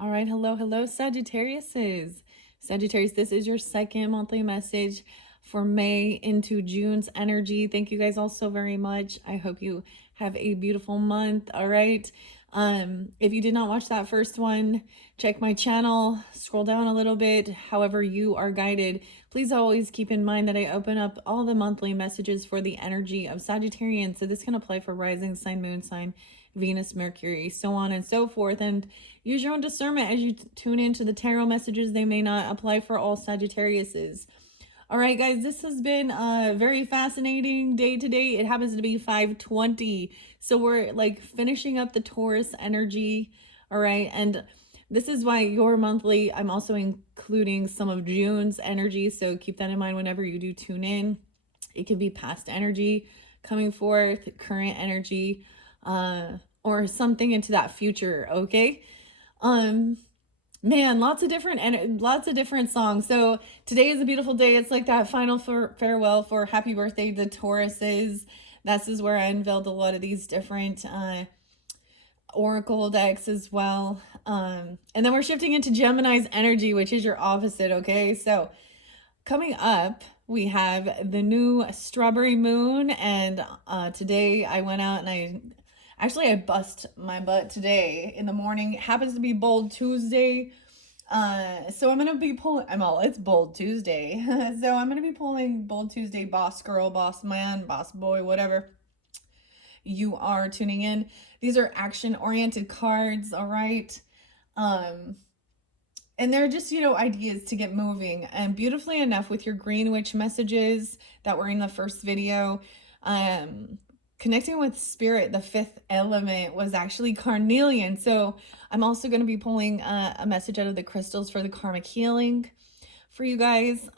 All right, hello, Sagittariuses. Sagittarius, this is your second monthly message for May into June's energy. Thank you guys all so very much. I hope you have a beautiful month. All right. If you did not watch that first one, check my channel, scroll down a little bit, however you are guided. Please always keep in mind that I open up all the monthly messages for the energy of Sagittarians. So this can apply for rising sign, moon sign, Venus, Mercury, so on and so forth. And use your own discernment as you tune into the tarot messages. They may not apply for all Sagittariuses. All right, guys, this has been a very fascinating day today. It happens to be 5:20. So we're like finishing up the Taurus energy. All right. And this is why your monthly, I'm also including some of June's energy. So keep that in mind whenever you do tune in. It can be past energy coming forth, current energy, or something into that future. Okay. Man, lots of different songs. So today is a beautiful day. It's like that final farewell for happy birthday to Tauruses. This is where I unveiled a lot of these different oracle decks as well. And then we're shifting into Gemini's energy, which is your opposite. Okay, so coming up, we have the new strawberry moon, and today I went out and I bust my butt today in the morning. It happens to be Bold Tuesday. So I'm going to be pulling, it's Bold Tuesday. So I'm going to be pulling Bold Tuesday, boss girl, boss man, boss boy, whatever you are tuning in. These are action-oriented cards, all right? And they're just, ideas to get moving. And beautifully enough, with your green witch messages that were in the first video, connecting with spirit, the fifth element was actually carnelian. So I'm also going to be pulling a message out of the crystals for the karmic healing for you guys.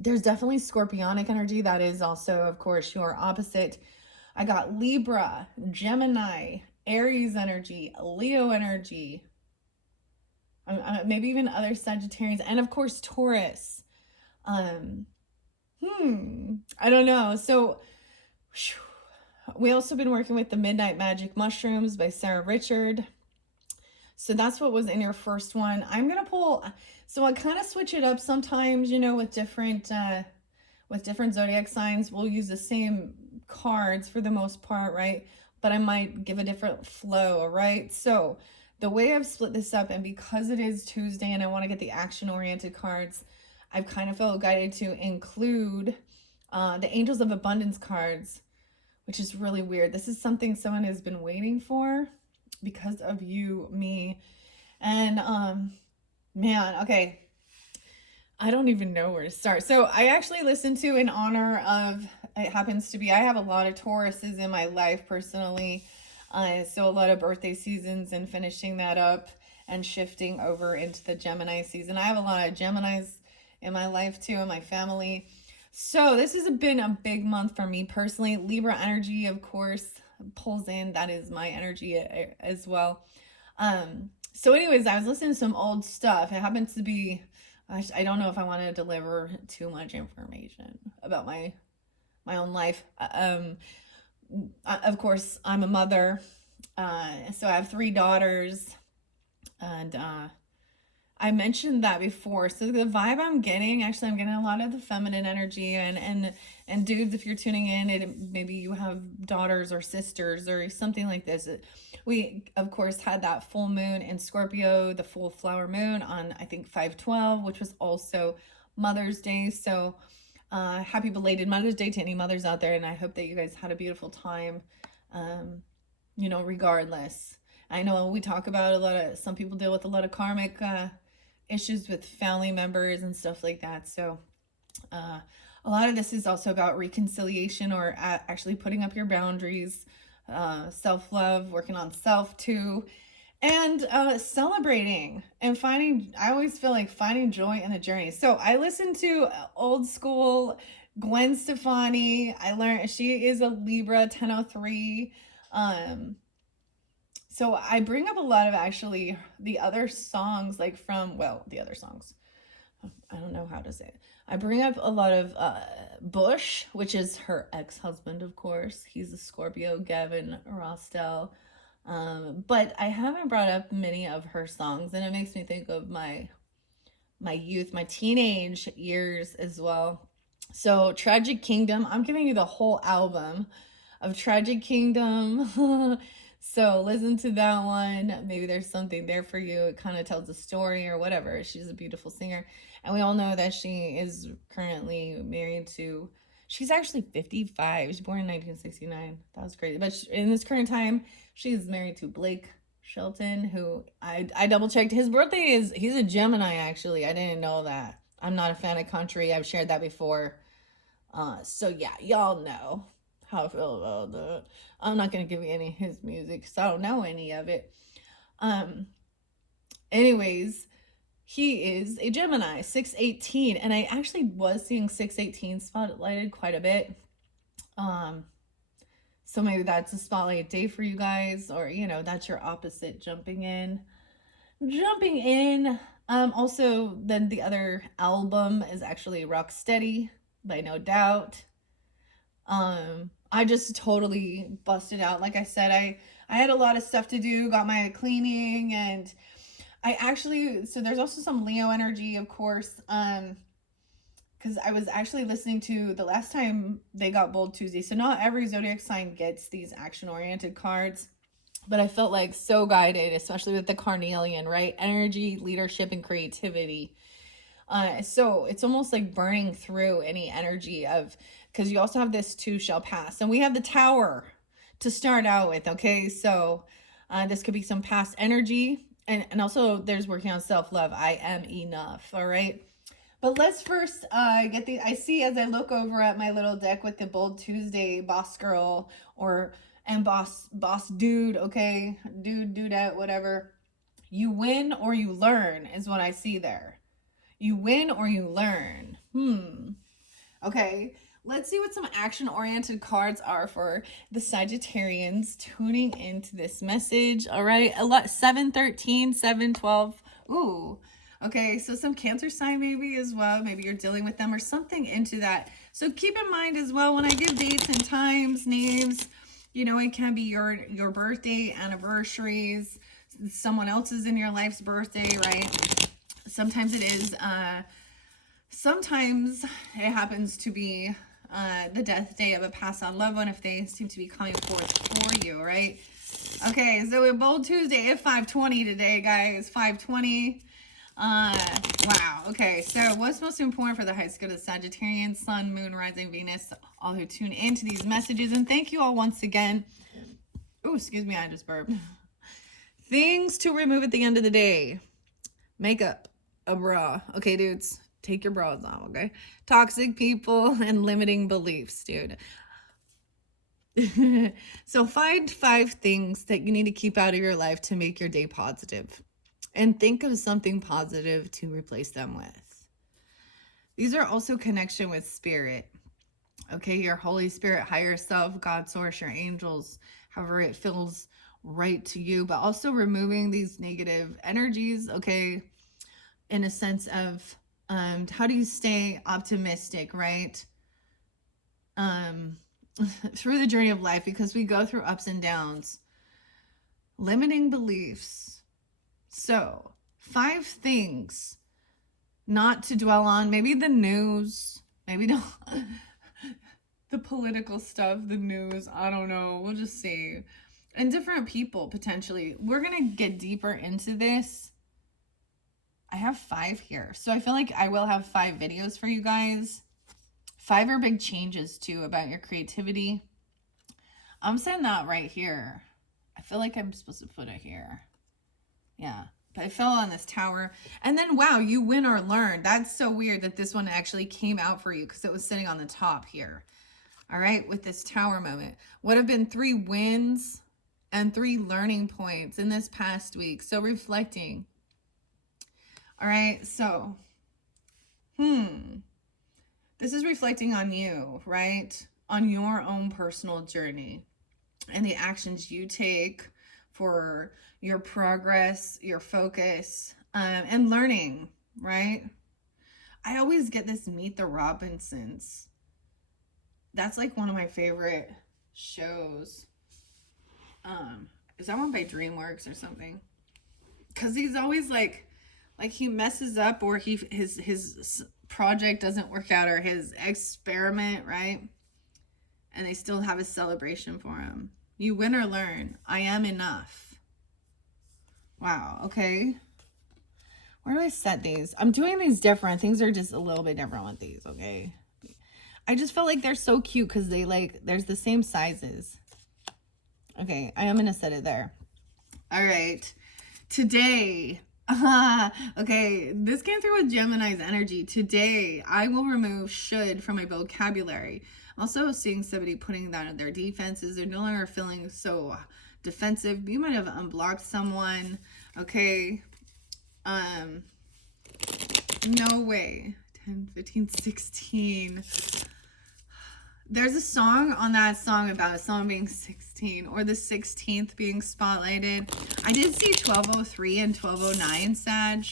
There's definitely scorpionic energy. That is also, of course, your opposite. I got Libra, Gemini, Aries energy, Leo energy, maybe even other Sagittarians, and of course Taurus. I don't know. So we also been working with the Midnight Magic Mushrooms by Sarah Richard. So that's what was in your first one. I'm gonna pull, so I kind of switch it up sometimes, with different zodiac signs. We'll use the same cards for the most part, right? But I might give a different flow, right? So the way I've split this up, and because it is Tuesday and I want to get the action-oriented cards, I've kind of felt guided to include the Angels of Abundance cards, which is really weird. This is something someone has been waiting for because of you, me, and man, okay. I don't even know where to start. So I actually listened to, in honor of, it happens to be, I have a lot of Tauruses in my life personally. So a lot of birthday seasons and finishing that up and shifting over into the Gemini season. I have a lot of Geminis in my life too, in my family. So this has been a big month for me personally. Libra energy, of course, pulls in. That is my energy as well. So anyways, I was listening to some old stuff. It happens to be, I don't know if I want to deliver too much information about my own life. Of course, I'm a mother, so I have 3 daughters, and I mentioned that before. So the vibe I'm getting a lot of the feminine energy, and dudes, if you're tuning in, maybe you have daughters or sisters or something like this. We, of course, had that full moon in Scorpio, the full flower moon on, I think, 5/12, which was also Mother's Day. So happy belated Mother's Day to any mothers out there, and I hope that you guys had a beautiful time, regardless. I know we talk about some people deal with a lot of karmic issues with family members and stuff like that. So a lot of this is also about reconciliation, or actually putting up your boundaries, self-love, working on self too, and celebrating and I always feel like finding joy in the journey. So I listened to old school Gwen Stefani. I learned she is a Libra 1003. So I bring up a lot of actually the other songs, like the other songs. I don't know how to say it. I bring up a lot of Bush, which is her ex-husband, of course. He's a Scorpio, Gavin Rossdale. But I haven't brought up many of her songs, and it makes me think of my youth, my teenage years as well. So Tragic Kingdom, I'm giving you the whole album of Tragic Kingdom. So listen to that one. Maybe there's something there for you. It kind of tells a story or whatever. She's a beautiful singer. And we all know that she is currently married to, she's actually 55. She was born in 1969. That was crazy. But in this current time, she's married to Blake Shelton, who I double checked. His birthday is, he's a Gemini actually. I didn't know that. I'm not a fan of country. I've shared that before. So yeah, y'all know how I feel about that. I'm not gonna give you any of his music because I don't know any of it. Anyways, he is a Gemini, 618, and I actually was seeing 618 spotlighted quite a bit. So maybe that's a spotlight day for you guys, or you know, that's your opposite jumping in. Also, then the other album is actually Rocksteady by No Doubt. I just totally busted out. Like I said, I had a lot of stuff to do, got my cleaning, and I actually, so there's also some Leo energy, of course, because I was actually listening to the last time they got Bold Tuesday. So not every zodiac sign gets these action-oriented cards, but I felt like so guided, especially with the Carnelian, right? Energy, leadership, and creativity. So it's almost like burning through any energy of, because you also have this too shall pass. And we have the Tower to start out with, okay? So this could be some past energy. And also there's working on self-love. I am enough, all right? But let's first get the, I see as I look over at my little deck with the Bold Tuesday boss girl and boss dude, okay? Dudette, whatever. You win or you learn is what I see there. You win or you learn. Okay, let's see what some action-oriented cards are for the Sagittarians tuning into this message. All right, 713, 712. Ooh, okay, so some Cancer sign maybe as well. Maybe you're dealing with them or something into that. So keep in mind as well, when I give dates and times, names, you know, it can be your birthday, anniversaries, someone else's in your life's birthday, right? Sometimes it is, sometimes it happens to be the death day of a passed on loved one if they seem to be coming forth for you, right? Okay, so with Bold Tuesday at 5:20 today, guys, 5:20. Wow, okay, so what's most important for the high school of Sagittarians, Sun, Moon, Rising, Venus, all who tune into these messages, and thank you all once again. Oh, excuse me, I just burped. Things to remove at the end of the day. Makeup, a bra. Okay, dudes, take your bras off, okay? Toxic people and limiting beliefs, dude. So find 5 things that you need to keep out of your life to make your day positive. And think of something positive to replace them with. These are also connection with spirit. Okay, your Holy Spirit, higher self, God source, your angels, however it feels right to you, but also removing these negative energies, okay, in a sense of how do you stay optimistic, right? Through the journey of life, because we go through ups and downs. Limiting beliefs. So 5 things not to dwell on. Maybe the news, maybe don't the political stuff, the news, I don't know, we'll just see. And different people potentially. We're gonna get deeper into this. I have 5 here, so I feel like I will have 5 videos for you guys. 5 are big changes too about your creativity. I'm saying that right here. I feel like I'm supposed to put it here. Yeah, but I fell on this tower. And then, wow, you win or learn. That's so weird that this one actually came out for you because it was sitting on the top here. All right, with this tower moment. Would have been 3 wins and 3 learning points in this past week. So reflecting. All right, so, this is reflecting on you, right? On your own personal journey and the actions you take for your progress, your focus, and learning, right? I always get this Meet the Robinsons. That's like one of my favorite shows. Is that one by DreamWorks or something? Because he's always like he messes up, or his project doesn't work out, or his experiment, right? And they still have a celebration for him. You win or learn. I am enough. Wow. Okay. Where do I set these? I'm doing these different. Things are just a little bit different with these. Okay. I just felt like they're so cute because they there's the same sizes. Okay. I am going to set it there. All right. Today, okay, this came through with Gemini's energy. Today, I will remove should from my vocabulary. Also, seeing somebody putting that in their defenses. They're no longer feeling so defensive. You might have unblocked someone. Okay. No way. 10, 15, 16. There's a song on that song about someone being 16 or the 16th being spotlighted. I did see 1203 and 1209, Sag.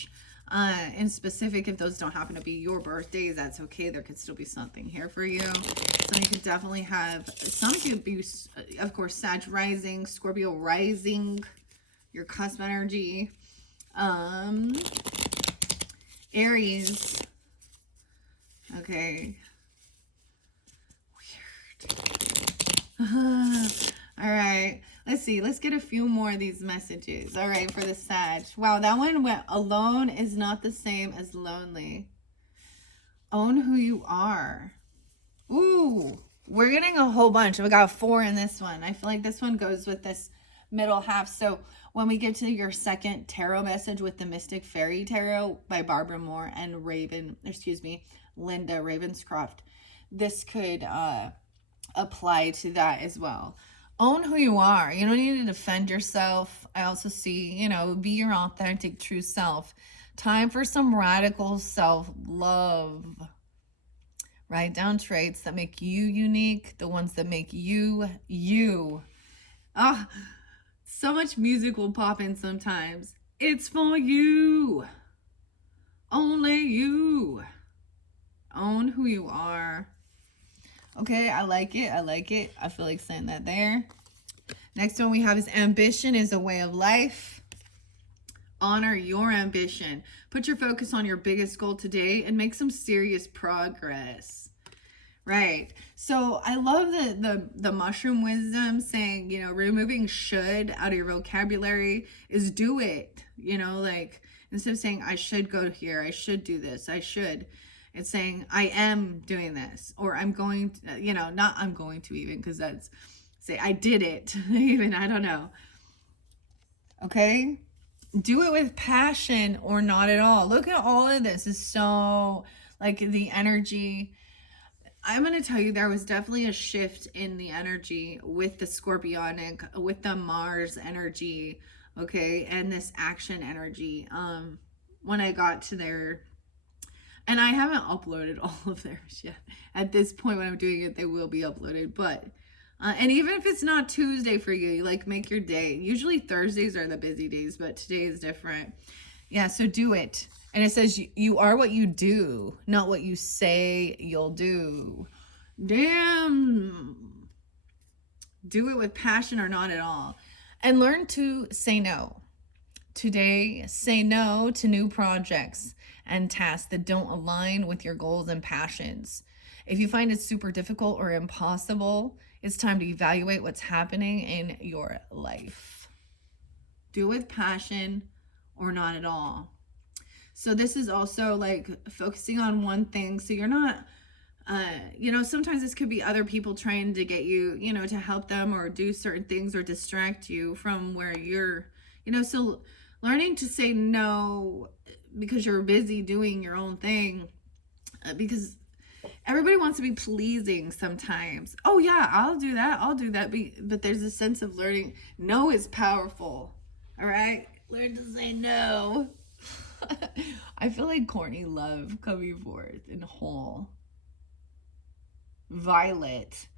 In specific, if those don't happen to be your birthdays, that's okay. There could still be something here for you. So you could definitely have, some could be, of course, Sag rising, Scorpio rising, your cusp energy. Aries. Okay. All right, let's see. Let's get a few more of these messages. All right, for the Sag. Wow, that one went, alone is not the same as lonely. Own who you are. Ooh, we're getting a whole bunch. We got 4 in this one. I feel like this one goes with this middle half. So when we get to your second tarot message with the Mystic Fairy Tarot by Barbara Moore and Linda Ravenscroft, this could apply to that as well. Own who you are. You don't need to defend yourself. I also see, be your authentic, true self. Time for some radical self-love. Write down traits that make you unique, the ones that make you, you. Ah, so much music will pop in sometimes. It's for you. Only you. Own who you are. Okay, I like it. I like it. I feel like saying that there. Next one we have is ambition is a way of life. Honor your ambition. Put your focus on your biggest goal today and make some serious progress. Right. So I love the mushroom wisdom saying, removing should out of your vocabulary is do it. Like instead of saying I should go here, I should do this, I should. It's saying, I am doing this, or I'm going to, not I'm going to even, because that's, say, I did it, even, I don't know. Okay? Do it with passion or not at all. Look at all of this. Is so, like, the energy. I'm going to tell you, there was definitely a shift in the energy with the Scorpionic, with the Mars energy, okay, and this action energy. When I got to their... And I haven't uploaded all of theirs yet. At this point when I'm doing it, they will be uploaded. But, and even if it's not Tuesday for you, like make your day. Usually Thursdays are the busy days, but today is different. Yeah, so do it. And it says you are what you do, not what you say you'll do. Damn. Do it with passion or not at all. And learn to say no. Today, say no to new projects and tasks that don't align with your goals and passions. If you find it super difficult or impossible, it's time to evaluate what's happening in your life. Do it with passion or not at all. So this is also like focusing on one thing. So you're not, sometimes this could be other people trying to get you, to help them or do certain things or distract you from where you're, so learning to say no because you're busy doing your own thing, because everybody wants to be pleasing sometimes. Oh yeah, I'll do that. But there's a sense of learning. No is powerful. All right, learn to say no. I feel like corny love coming forth in whole. Violet.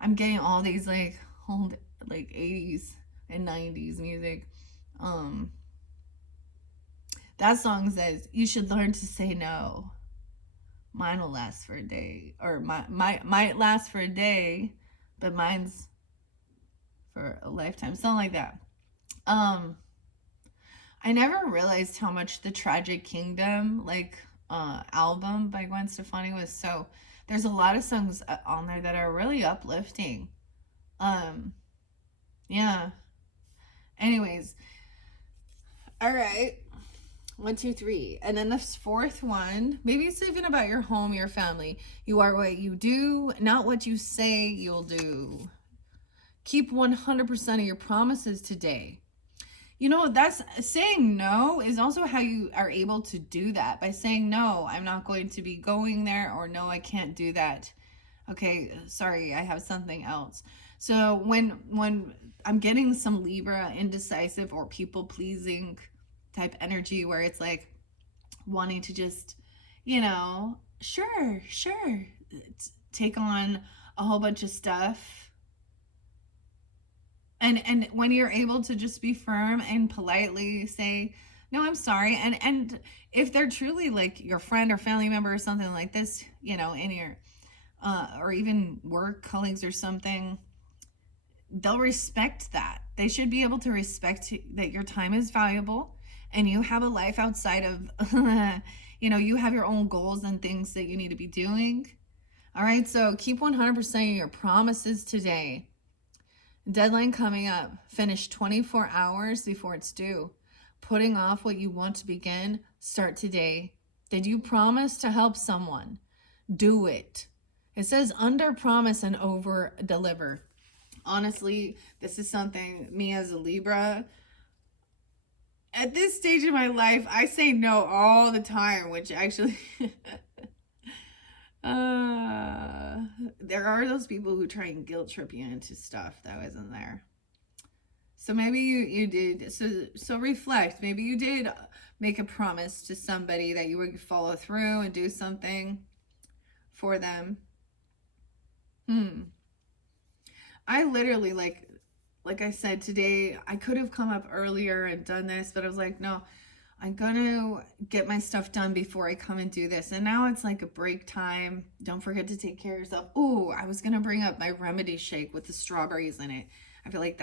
I'm getting all these like old 80s and 90s music. That song says, you should learn to say no. Mine will last for a day. Or might last for a day, but mine's for a lifetime. Something like that. Um, I never realized how much the Tragic Kingdom, album by Gwen Stefani was so. There's a lot of songs on there that are really uplifting. Um, yeah. Anyways, all right. One, two, three. And then the fourth one, maybe it's even about your home, your family. You are what you do, not what you say you'll do. Keep 100% of your promises today. You know, that's saying no is also how you are able to do that. By saying no, I'm not going to be going there, or no, I can't do that. Okay, sorry, I have something else. So when I'm getting some Libra indecisive or people pleasing type energy where it's like wanting to just, sure, take on a whole bunch of stuff. And when you're able to just be firm and politely say, no, I'm sorry. And if they're truly like your friend or family member or something like this, in your, or even work colleagues or something, they'll respect that. They should be able to respect that your time is valuable and you have a life outside of, you have your own goals and things that you need to be doing. All right. So keep 100% of your promises today. Deadline coming up. Finish 24 hours before it's due. Putting off what you want to begin. Start today. Did you promise to help someone? Do it. It says under promise and over deliver. Honestly, this is something me as a Libra, at this stage of my life, I say no all the time, which actually there are those people who try and guilt trip you into stuff that wasn't there. So maybe you did. So reflect. Maybe you did make a promise to somebody that you would follow through and do something for them. I literally, like I said today, I could have come up earlier and done this, but I was like, no, I'm going to get my stuff done before I come and do this. And now it's like a break time. Don't forget to take care of yourself. Oh, I was going to bring up my remedy shake with the strawberries in it. I feel like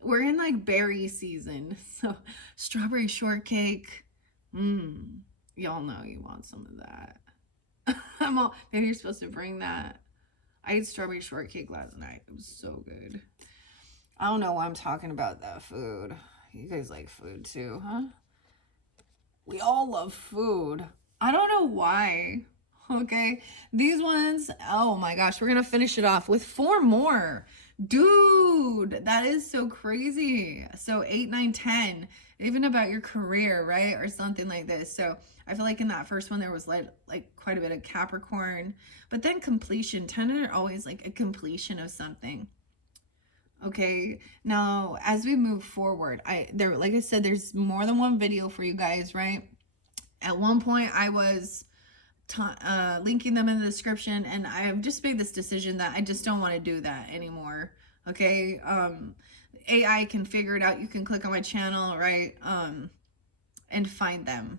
we're in like berry season. So strawberry shortcake. Y'all know you want some of that. Maybe you're supposed to bring that. I ate strawberry shortcake last night. It was so good. I don't know why I'm talking about that food. You guys like food too, huh? We all love food. I don't know why. Okay. These ones, oh my gosh, we're going to finish it off with 4 more. Dude, that is so crazy. So 8, 9, 10, even about your career, right? Or something like this. So I feel like in that first one, there was like quite a bit of Capricorn, but then completion, 10 are always like a completion of something. Okay, now as we move forward, like I said, there's more than one video for you guys, right? At one point, I was linking them in the description, and I have just made this decision that I just don't want to do that anymore. Okay, AI can figure it out. You can click on my channel, right, and find them.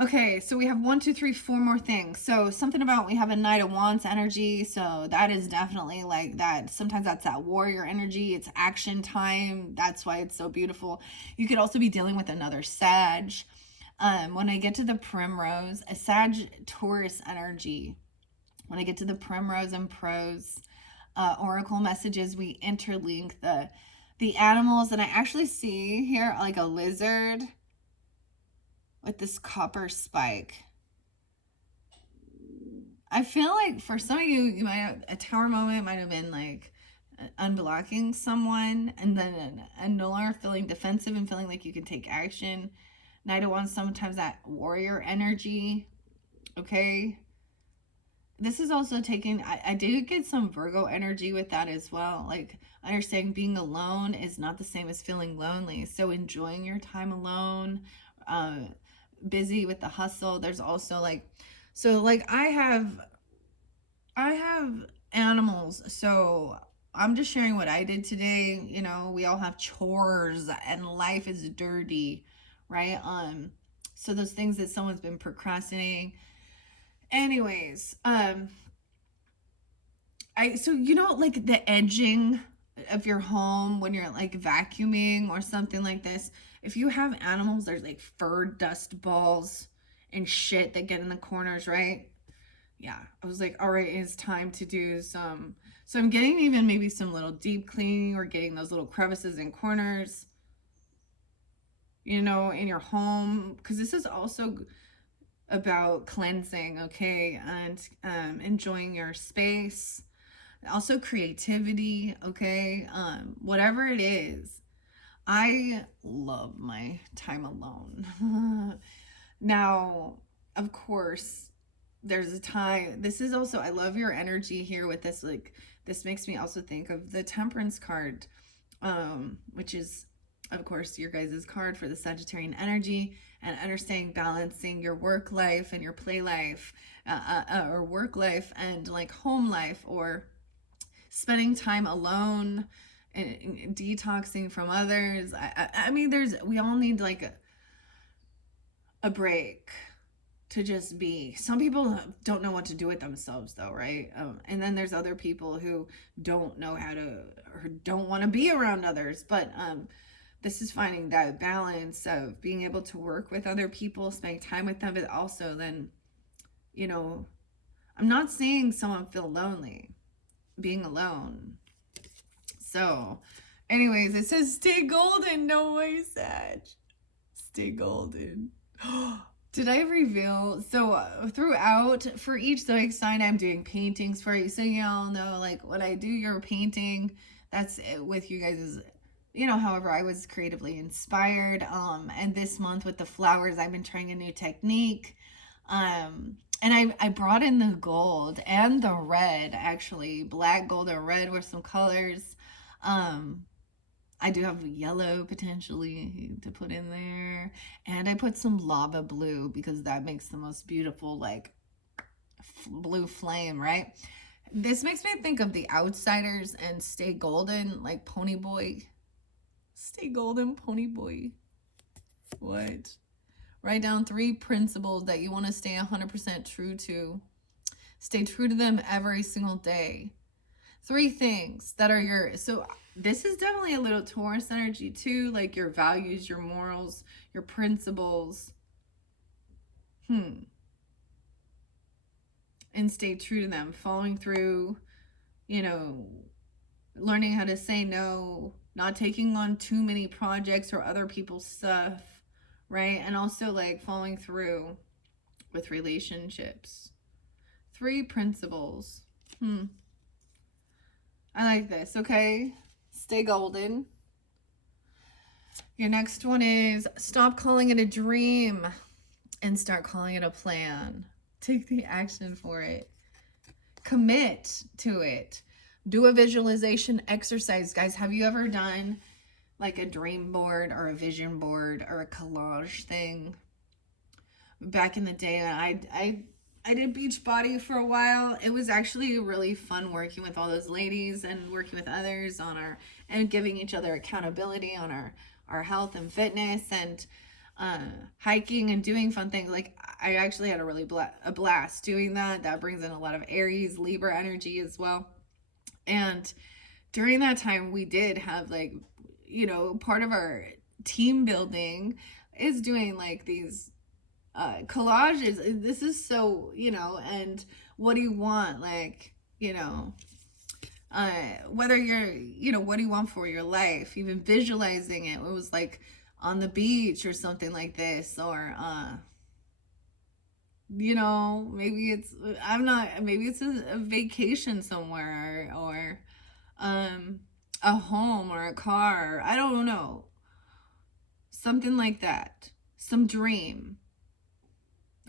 Okay, so we have 1, 2, 3, 4 more things. So something about, we have a Knight of Wands energy. So that is definitely like that. Sometimes that's that warrior energy. It's action time. That's why it's so beautiful. You could also be dealing with another Sag. When I get to the Primrose, a Sag-Taurus energy. When I get to the Primrose and Prose, oracle messages, we interlink the animals. And I actually see here like a lizard with this copper spike. I feel like for some of you might have a tower moment, might have been like unblocking someone, and then no longer feeling defensive and feeling like you can take action. Knight of Wands, sometimes that warrior energy. Okay. This is also taking, I did get some Virgo energy with that as well. Like understanding being alone is not the same as feeling lonely. So enjoying your time alone, busy with the hustle. There's also like, so like I have animals, so I'm just sharing what I did today. We all have chores and life is dirty, right? So those things that someone's been procrastinating. Anyways, like the edging, of your home when you're like vacuuming or something like this. If you have animals, there's like fur dust balls and shit that get in the corners, right? Yeah, I was like, all right, it's time to do some. So I'm getting even maybe some little deep cleaning or getting those little crevices and corners, you know, in your home, because this is also about cleansing, okay, and enjoying your space. Also creativity, okay, whatever it is. I love my time alone. Now, of course, there's a time. This is also, I love your energy here with this. Like, this makes me also think of the Temperance card, which is, of course, your guys' card for the Sagittarian energy, and understanding balancing your work life and your play life, or work life and like home life, or spending time alone and detoxing from others. I mean, we all need like a break to just be. Some people don't know what to do with themselves though, right? And then there's other people who don't know how to, or don't want to be around others. But this is finding that balance of being able to work with other people, spending time with them, but also then, you know, I'm not saying someone feel lonely, being alone. So anyways, it says stay golden. No way, Sag. Stay golden. Did I reveal? So throughout, for each zodiac sign, I'm doing paintings for you. So y'all know, like, when I do your painting, that's with you guys, you know, however I was creatively inspired. And this month with the flowers, I've been trying a new technique. And I brought in the gold and the red, actually. Black, gold, and red were some colors. I do have yellow potentially to put in there. And I put some lava blue because that makes the most beautiful, like, blue flame, right? This makes me think of The Outsiders and Stay Golden, like Pony Boy. Stay golden, Pony Boy. What? Write down 3 principles that you want to stay 100% true to. Stay true to them every single day. 3 things that are yours. So this is definitely a little Taurus energy too, like your values, your morals, your principles. And stay true to them, following through, you know, learning how to say no, not taking on too many projects or other people's stuff, right? And also like following through with relationships. 3 principles. I like this, okay? Stay golden. Your next one is stop calling it a dream and start calling it a plan. Take the action for it. Commit to it. Do a visualization exercise. Guys, have you ever done like a dream board or a vision board or a collage thing? Back in the day, I did Beachbody for a while. It was actually really fun working with all those ladies and working with others on and giving each other accountability on our health and fitness, and hiking and doing fun things. Like, I actually had a blast doing that. That brings in a lot of Aries, Libra energy as well. And during that time, we did have, like, you know, part of our team building is doing like these collages. This is so, you know, and what do you want? Like, you know, whether you're, you know, what do you want for your life? Even visualizing it. It was like on the beach or something like this, or, you know, maybe it's, maybe it's a vacation somewhere, or, a home or a car. I don't know. Something like that. Some dream.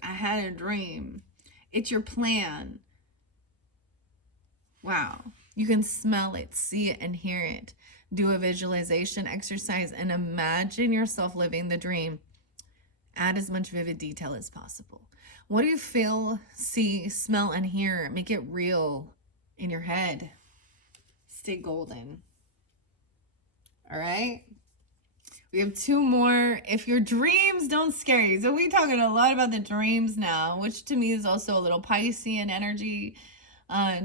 I had a dream. It's your plan. Wow. You can smell it, see it, and hear it. Do a visualization exercise and imagine yourself living the dream. Add as much vivid detail as possible. What do you feel, see, smell, and hear? Make it real in your head. Stay golden. All right. We have 2 more. If your dreams don't scare you. So we're talking a lot about the dreams now, which to me is also a little Piscean energy,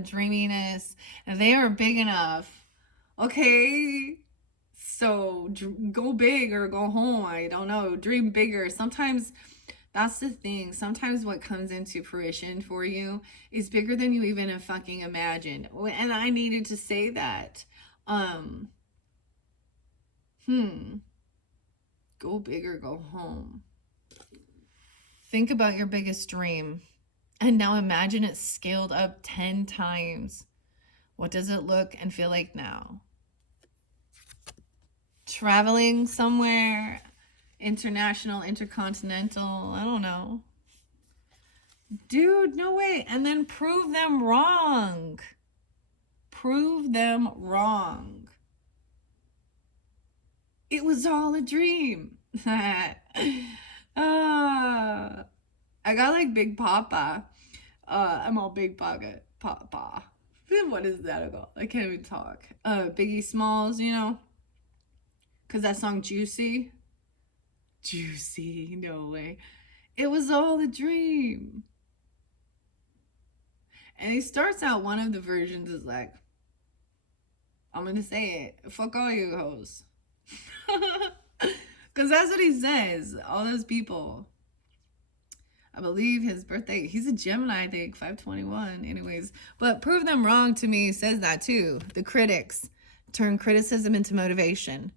dreaminess. And they are big enough Okay? So go big or go home. I don't know. Dream bigger. Sometimes that's the thing. Sometimes what comes into fruition for you is bigger than you even have fucking imagined. And I needed to say that. Um, Go big or go home. Think about your biggest dream. And now imagine it scaled up 10 times. What does it look and feel like now? Traveling somewhere, international, intercontinental, I don't know. Dude, no way. And then prove them wrong. Prove them wrong. It was all a dream. I got like Big Papa. I'm all Big Papa. What is that about? I can't even talk. Biggie Smalls, you know? Because that song Juicy. Juicy, no way. It was all a dream. And he starts out, one of the versions is like, I'm going to say it. Fuck all you hoes. Because that's what he says. All those people. I believe his birthday, he's a Gemini, I think, 521. Anyways, but prove them wrong to me says that too. The critics turn criticism into motivation.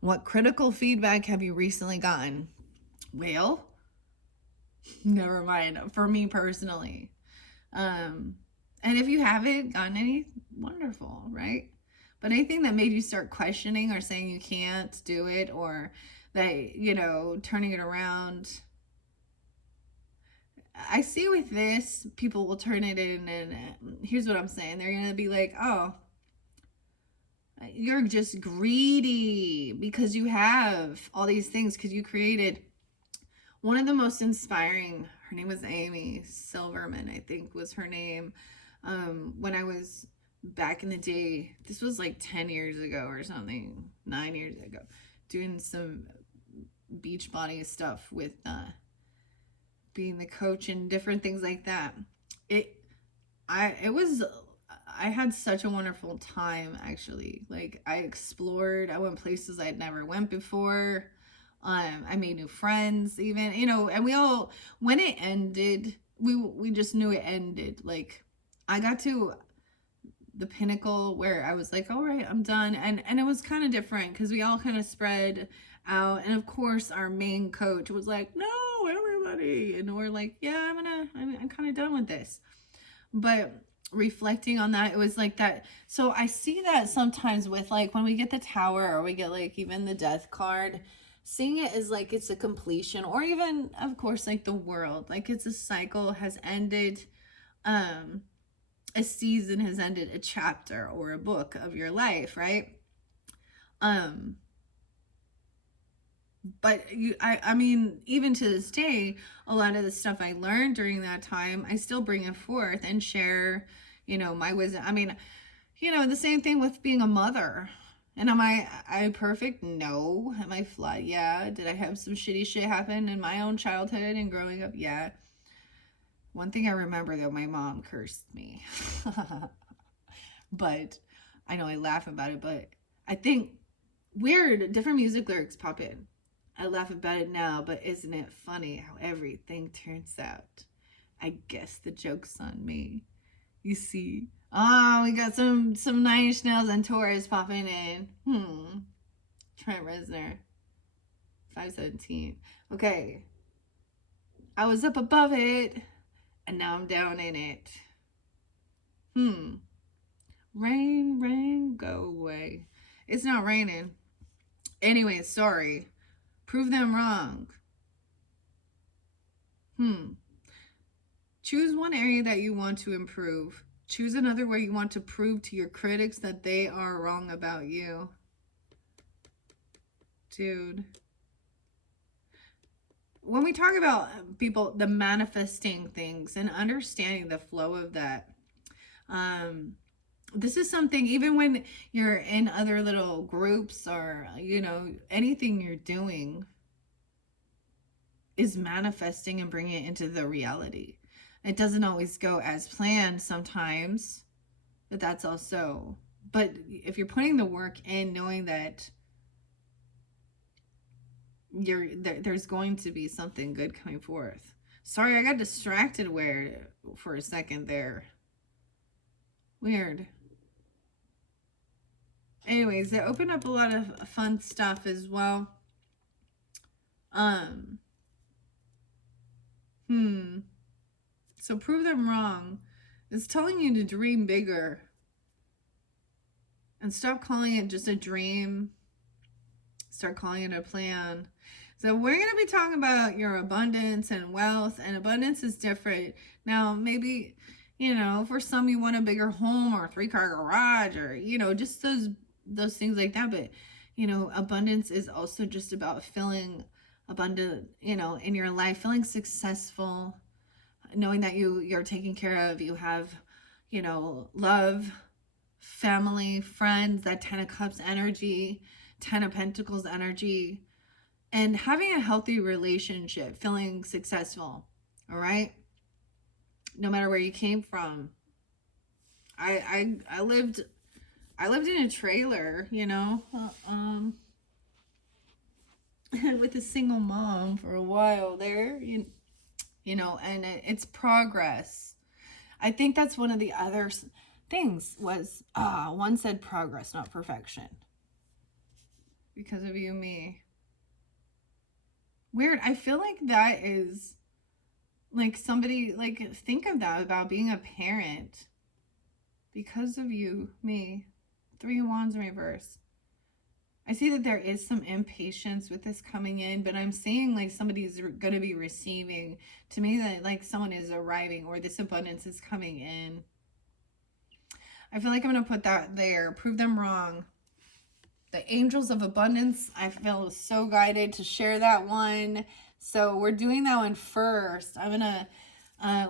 What critical feedback have you recently gotten? Well, never mind. For me personally. And if you haven't gotten any, wonderful, right? But anything that made you start questioning or saying you can't do it, or that, you know, turning it around. I see with this, people will turn it in, and here's what I'm saying. They're going to be like, oh, you're just greedy because you have all these things, because you created one of the most inspiring, her name was Amy Silverman, I think was her name. When I was back in the day, this was like 10 years ago or something, 9 years ago, doing some Beachbody stuff with being the coach and different things like that. I had such a wonderful time, actually. Like, I explored, I went places I'd never went before. I made new friends, even, you know, and we all, when it ended, we just knew it ended. Like, I got to the pinnacle where I was like, all right, I'm done. And it was kind of different because we all kind of spread out. And of course, our main coach was like, no, everybody. And we're like, yeah, I'm kind of done with this. But reflecting on that, it was like that. So I see that sometimes with, like, when we get the tower, or we get like even the death card, seeing it as like it's a completion, or even, of course, like the world, like it's a cycle has ended. A season has ended, a chapter or a book of your life, right? But I mean, even to this day, a lot of the stuff I learned during that time, I still bring it forth and share, you know, my wisdom. I mean, you know, the same thing with being a mother. And am I perfect? No. Am I flawed? Yeah. Did I have some shitty shit happen in my own childhood and growing up? Yeah. One thing I remember, though, my mom cursed me. But I know I laugh about it, but I think weird, different music lyrics pop in. I laugh about it now, but isn't it funny how everything turns out? I guess the joke's on me. You see. Oh, we got some Nine Inch Nails and Taurus popping in. Trent Reznor. 517. Okay. I was up above it, and now I'm down in it. Rain, rain, go away. It's not raining. Anyway, sorry. Prove them wrong. Choose one area that you want to improve. Choose another where you want to prove to your critics that they are wrong about you. Dude. When we talk about people, the manifesting things and understanding the flow of that, this is something, even when you're in other little groups, or, you know, anything you're doing is manifesting and bringing it into the reality. It doesn't always go as planned sometimes, but that's also But if you're putting the work in, knowing that there's going to be something good coming forth. Sorry, I got distracted for a second there. Weird. Anyways, they open up a lot of fun stuff as well. So prove them wrong. It's telling you to dream bigger. And stop calling it just a dream. Start calling it a plan. So we're going to be talking about your abundance and wealth. And abundance is different. Now, maybe, for some you want a bigger home or a 3-car garage or, just those things like that. But, abundance is also just about feeling abundant, in your life, feeling successful, knowing that you're taken care of, you have, love, family, friends, that 10 of Cups energy, 10 of Pentacles energy, and having a healthy relationship, feeling successful. All right. No matter where you came from. I lived in a trailer, with a single mom for a while there, and it's progress. I think that's one of the other things was, one said progress, not perfection. Because of you, me. Weird. I feel like that is like somebody, like, think of that about being a parent. Because of you, me. 3 of Wands in reverse. I see that there is some impatience with this coming in, but I'm seeing like somebody's going to be receiving. To me, that like someone is arriving or this abundance is coming in. I feel like I'm going to put that there. Prove them wrong. The Angels of Abundance, I feel so guided to share that one. So we're doing that one first. I'm going to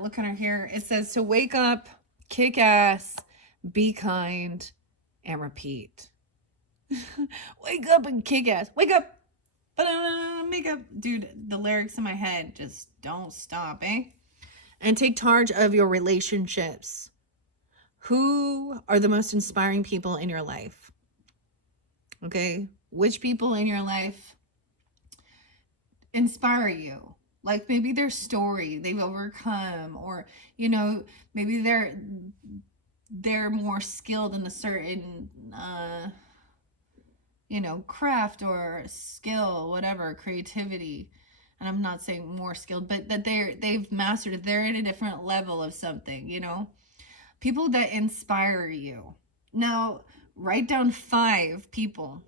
look under here. It says to wake up, kick ass, be kind, and repeat. Wake up and kick ass. Wake up. Make up. Dude, the lyrics in my head just don't stop, eh? And take charge of your relationships. Who are the most inspiring people in your life? Okay? Which people in your life inspire you? Like maybe their story, they've overcome, or, maybe they're more skilled in a certain, craft or skill, whatever, creativity. And I'm not saying more skilled, but that they've mastered it. They're at a different level of something, people that inspire you. Now, write down 5 people.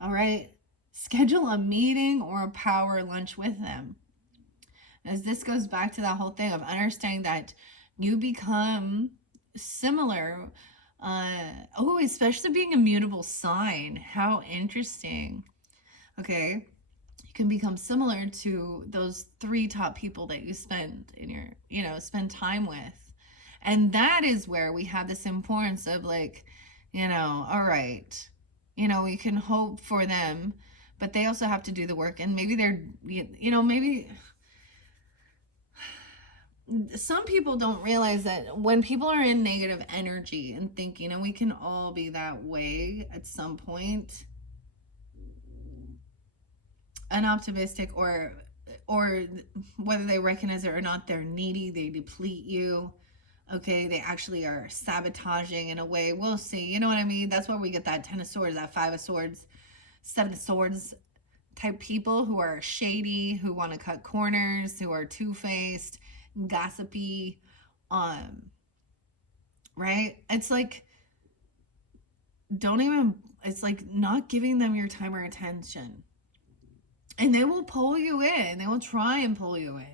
All right. Schedule a meeting or a power lunch with them. As this goes back to that whole thing of understanding that you become similar. Especially being a mutable sign. How interesting. Okay. You can become similar to those 3 top people that you spend spend time with. And that is where we have this importance of like, all right, we can hope for them, but they also have to do the work. And maybe they're, maybe some people don't realize that when people are in negative energy and thinking, and we can all be that way at some point, unoptimistic or whether they recognize it or not, they're needy, they deplete you. Okay, they actually are sabotaging in a way. We'll see. You know what I mean? That's where we get that 10 of Swords, that 5 of Swords, 7 of Swords type people who are shady, who want to cut corners, who are two-faced, gossipy, right? It's like, it's like not giving them your time or attention. And they will pull you in. They will try and pull you in.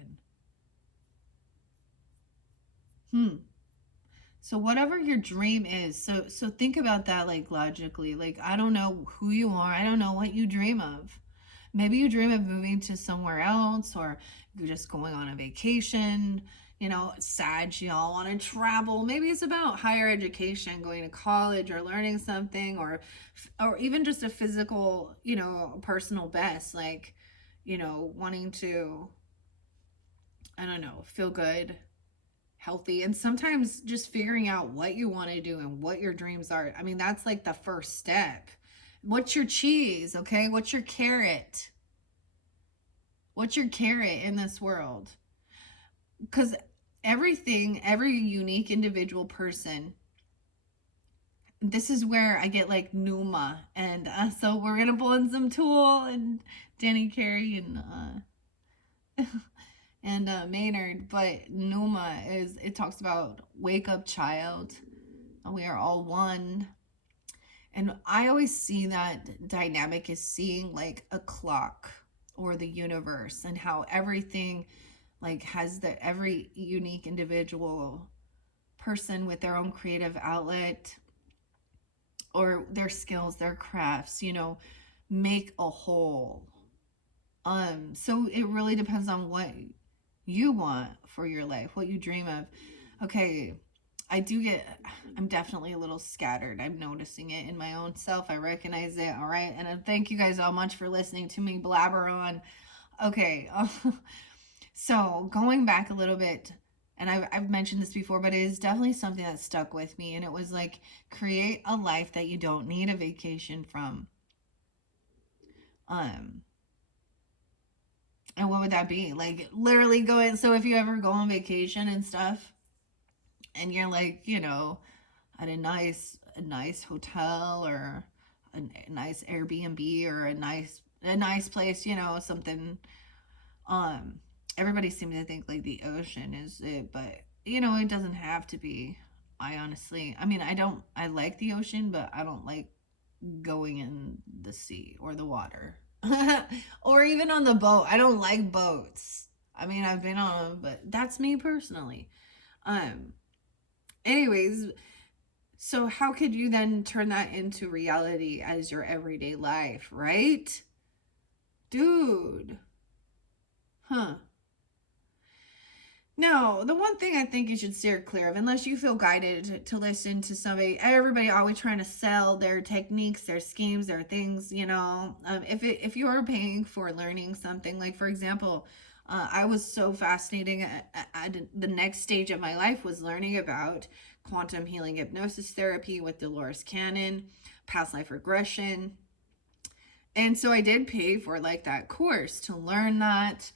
So whatever your dream is, so think about that like logically. Like, I don't know who you are. I don't know what you dream of. Maybe you dream of moving to somewhere else, or you're just going on a vacation. Sag, y'all want to travel. Maybe it's about higher education, going to college or learning something, or even just a physical, personal best, like, wanting to, I don't know, feel good healthy. And sometimes just figuring out what you want to do and what your dreams are. I mean, that's like the first step. What's your cheese? Okay. What's your carrot? What's your carrot in this world? Because every unique individual person, this is where I get like Numa. And so we're going to pull in some Tool and Danny Carey and Maynard. But Numa is, it talks about wake up, child. We are all one. And I always see that dynamic as seeing like a clock or the universe, and how everything like has the every unique individual person with their own creative outlet or their skills, their crafts, you know, make a whole. So it really depends on what you want for your life, what you dream of. Okay, I'm definitely a little scattered. I'm noticing it in my own self. I recognize it. All right. And thank you guys all much for listening to me blabber on. Okay. So going back a little bit, and I've mentioned this before, but it is definitely something that stuck with me. And it was like, create a life that you don't need a vacation from. And what would that be? Like literally going, so if you ever go on vacation and stuff, and you're like, you know, at a nice hotel or a nice Airbnb or a nice place, you know, something, everybody seems to think like the ocean is it, but you know, it doesn't have to be. I mean, I like the ocean, but I don't like going in the sea or the water. Or even on the boat. I don't like boats. I mean, I've been on them, but that's me personally. Anyways, so how could you then turn that into reality as your everyday life, right? Dude. Huh. No, the one thing I think you should steer clear of, unless you feel guided to listen to somebody, everybody always trying to sell their techniques, their schemes, their things, you know. If you are paying for learning something, like for example, I was so fascinating at the next stage of my life was learning about quantum healing hypnosis therapy with Dolores Cannon, past life regression. And so I did pay for like that course to learn that.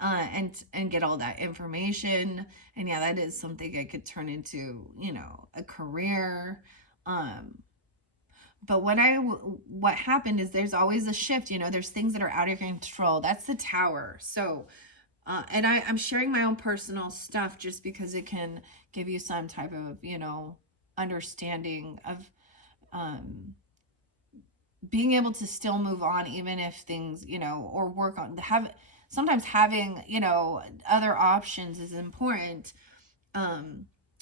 And get all that information. And yeah, that is something I could turn into, you know, a career. But what happened is there's always a shift, you know, there's things that are out of your control. That's the tower. So, and I'm sharing my own personal stuff just because it can give you some type of, you know, understanding of, being able to still move on, even if things, you know, or work on, sometimes having, you know, other options is important.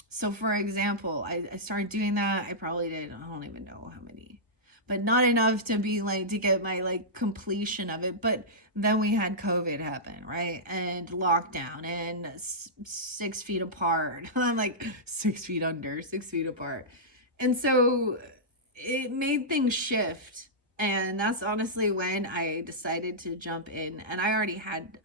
So for example, I started doing that. I probably did, I don't even know how many, but not enough to be like, to get my like completion of it. But then we had COVID happen, right? And lockdown and 6 feet apart. I'm like 6 feet under, 6 feet apart. And so it made things shift. And that's honestly when I decided to jump in. And I already had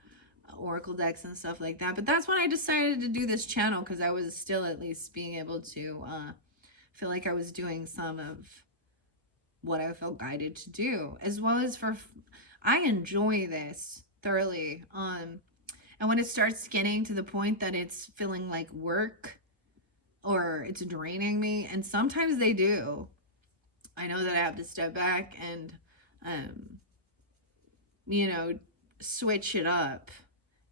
Oracle decks and stuff like that. But that's when I decided to do this channel, because I was still at least being able to feel like I was doing some of what I felt guided to do. As well as I enjoy this thoroughly. And when it starts getting to the point that it's feeling like work or it's draining me, and sometimes they do, I know that I have to step back and, you know, switch it up.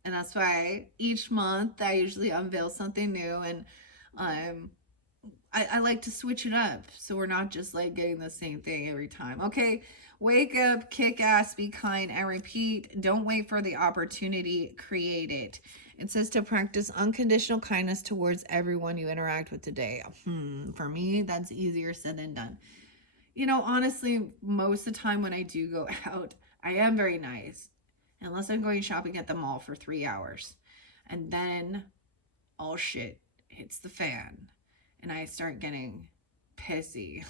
And that's why each month I usually unveil something new, and I like to switch it up so we're not just like getting the same thing every time. Okay, wake up, kick ass, be kind, and repeat. Don't wait for the opportunity, create it. It says to practice unconditional kindness towards everyone you interact with today. For me, that's easier said than done. You know, honestly, most of the time when I do go out, I am very nice. Unless I'm going shopping at the mall for 3 hours. And then all shit hits the fan. And I start getting pissy.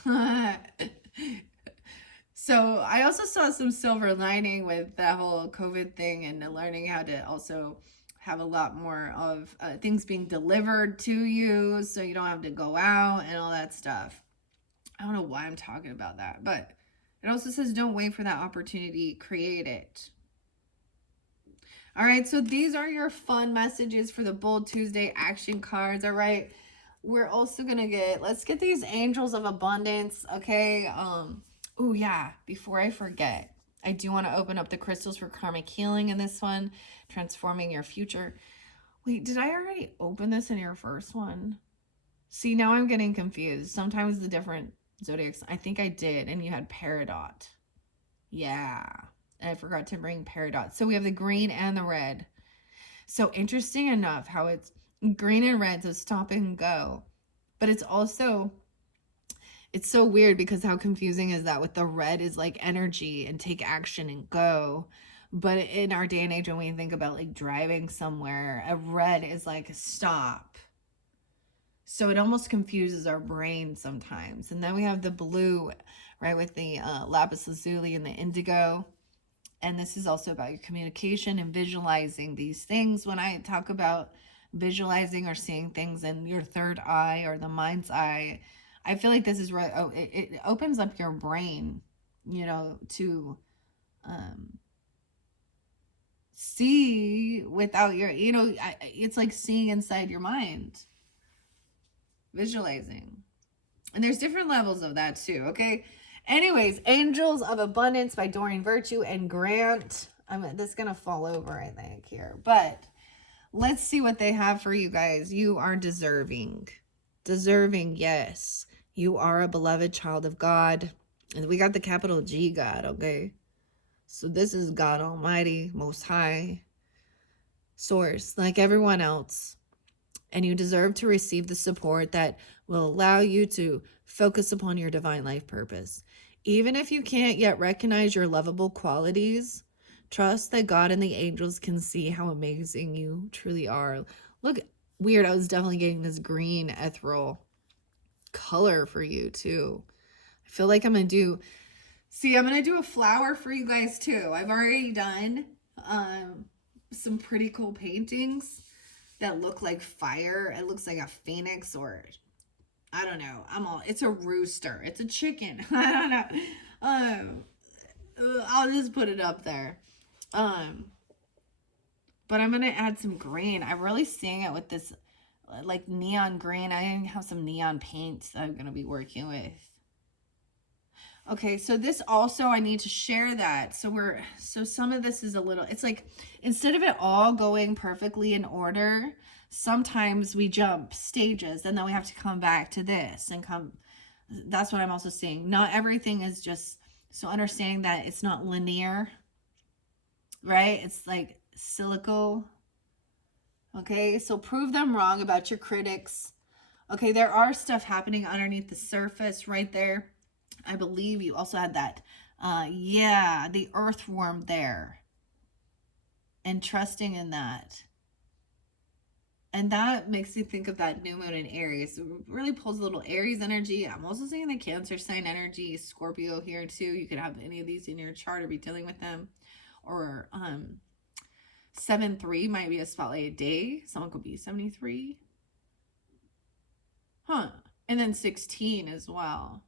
So I also saw some silver lining with that whole COVID thing, and learning how to also have a lot more of things being delivered to you, so you don't have to go out and all that stuff. I don't know why I'm talking about that, but it also says don't wait for that opportunity, create it. All right, so these are your fun messages for the Bold Tuesday action cards. All right, we're also gonna let's get these angels of abundance. Okay. Oh yeah, before I forget, I do want to open up the crystals for karmic healing in this one, transforming your future. Wait, did I already open this in your first one? See, now I'm getting confused. Sometimes the different zodiacs, I think I did, and you had Peridot. Yeah, I forgot to bring Peridot. So we have the green and the red. So interesting enough how it's green and red, so stop and go. But it's also, it's so weird because how confusing is that with the red is like energy and take action and go. But in our day and age, when we think about like driving somewhere, a red is like stop. So it almost confuses our brain sometimes. And then we have the blue, right, with the lapis lazuli and the indigo. And this is also about your communication and visualizing these things. When I talk about visualizing or seeing things in your third eye or the mind's eye, I feel like this is right. Oh, it opens up your brain, you know, to see without your, you know, it's like seeing inside your mind, visualizing. And there's different levels of that too, okay? Anyways, Angels of Abundance by Doreen Virtue and Grant. This is going to fall over, I think, here. But let's see what they have for you guys. You are deserving. Deserving, yes. You are a beloved child of God. And we got the capital G God, okay? So this is God Almighty, Most High, Source, like everyone else. And you deserve to receive the support that will allow you to focus upon your divine life purpose. Even if you can't yet recognize your lovable qualities, trust that God and the angels can see how amazing you truly are. Look, weird, I was definitely getting this green ethereal color for you too. I feel like I'm going to do a flower for you guys too. I've already done some pretty cool paintings that look like fire. It looks like a phoenix, or I don't know. It's a rooster. It's a chicken. I don't know. I'll just put it up there. But I'm going to add some green. I'm really seeing it with this like neon green. I have some neon paints that I'm going to be working with. Okay, so this also, I need to share that. So some of this is a little, it's like, instead of it all going perfectly in order, sometimes we jump stages and then we have to come back to this and that's what I'm also seeing. Not everything is just, so understanding that it's not linear, right? It's like cyclical. Okay, so prove them wrong about your critics. Okay, there are stuff happening underneath the surface right there. I believe you also had that, the earthworm there. And trusting in that. And that makes me think of that new moon in Aries. It really pulls a little Aries energy. I'm also seeing the Cancer sign energy, Scorpio here too. You could have any of these in your chart or be dealing with them. Or 7-3 might be a spotlight a day. Someone could be 73. And then 16 as well.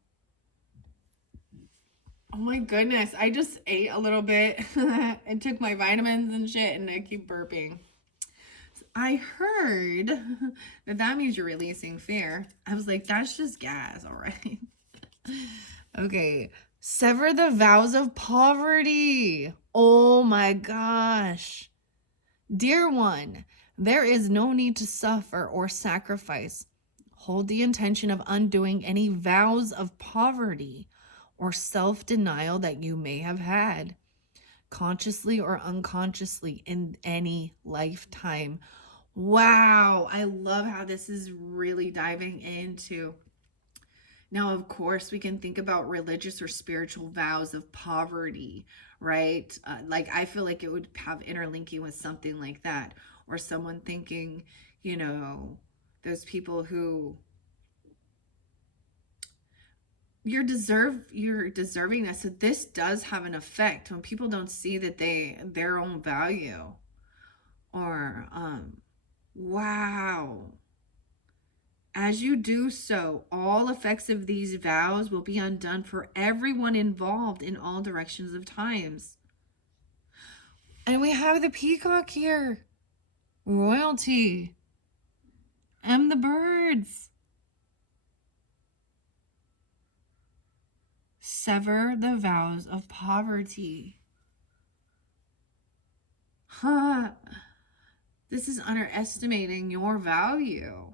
Oh my goodness, I just ate a little bit and took my vitamins and shit, and I keep burping. I heard that means you're releasing fear. I was like, that's just gas, all right? Okay, sever the vows of poverty. Oh my gosh. Dear one, there is no need to suffer or sacrifice. Hold the intention of undoing any vows of poverty or self-denial that you may have had, consciously or unconsciously, in any lifetime. Wow, I love how this is really diving into. Now, of course, we can think about religious or spiritual vows of poverty, right? Like, I feel like it would have interlinking with something like that, or someone thinking, you know, those people who you're deserving this. So this does have an effect when people don't see that their own value, Or, wow. As you do so, all effects of these vows will be undone for everyone involved in all directions of times. And we have the peacock here. Royalty. And the birds. Sever the vows of poverty. Huh. This is underestimating your value.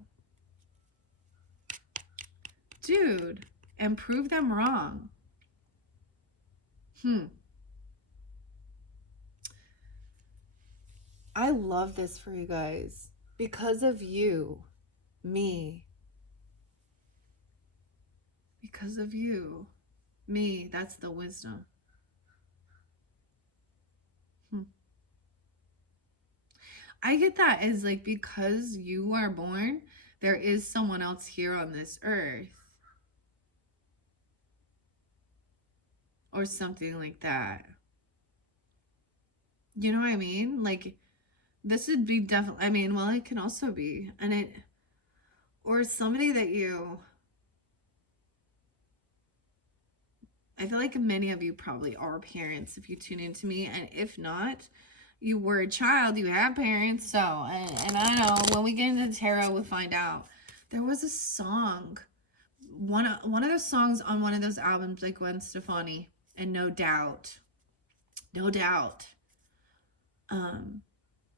Dude, and prove them wrong. I love this for you guys. Because of you, me. Because of you, me. That's the wisdom. I get that as like, because you are born, there is someone else here on this earth. Or something like that. You know what I mean? Like, this would be definitely, I mean, well, it can also be, and it, or somebody that you, I feel like many of you probably are parents if you tune into me, and if not, you were a child, you have parents, so, and I know, when we get into the tarot, we'll find out. There was a song, one of those songs on one of those albums, like Gwen Stefani, and No Doubt,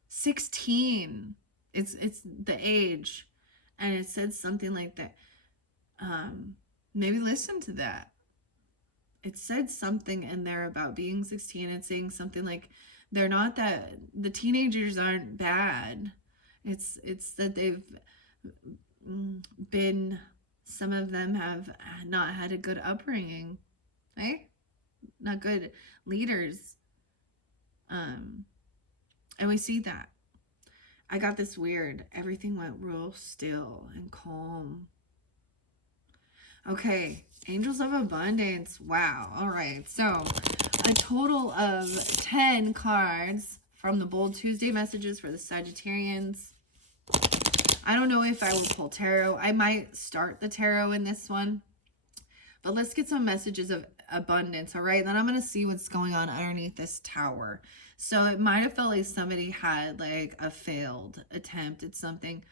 16, it's the age, and it said something like that. Maybe listen to that. It said something in there about being 16 and saying something like, they're not that, the teenagers aren't bad. It's that they've been, some of them have not had a good upbringing, right? Not good leaders. And we see that. I got this weird, everything went real still and calm. Okay, Angels of Abundance. Wow. All right. So a total of 10 cards from the Bold Tuesday messages for the Sagittarians. I don't know if I will pull tarot. I might start the tarot in this one. But let's get some messages of abundance, all right? Then I'm going to see what's going on underneath this tower. So it might have felt like somebody had like a failed attempt at something.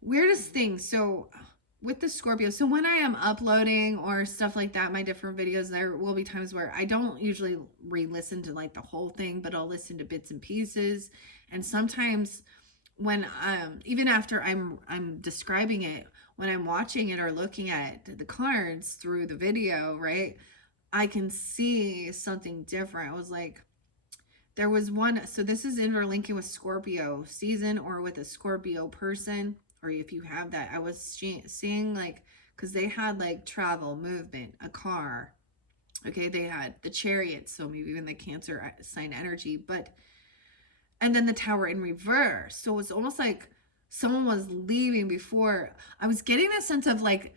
Weirdest thing. So with the Scorpio, so when I am uploading or stuff like that, my different videos, there will be times where I don't usually re-listen to like the whole thing, but I'll listen to bits and pieces. And sometimes when even after I'm describing it, when I'm watching it or looking at the cards through the video, right, I can see something different. I was like, there was one, so this is interlinking with Scorpio season or with a Scorpio person, or if you have that. I was seeing like, because they had like travel, movement, a car. Okay, they had the Chariot, so maybe even the Cancer sign energy, but, and then the Tower in reverse. So it's almost like someone was leaving before. I was getting a sense of like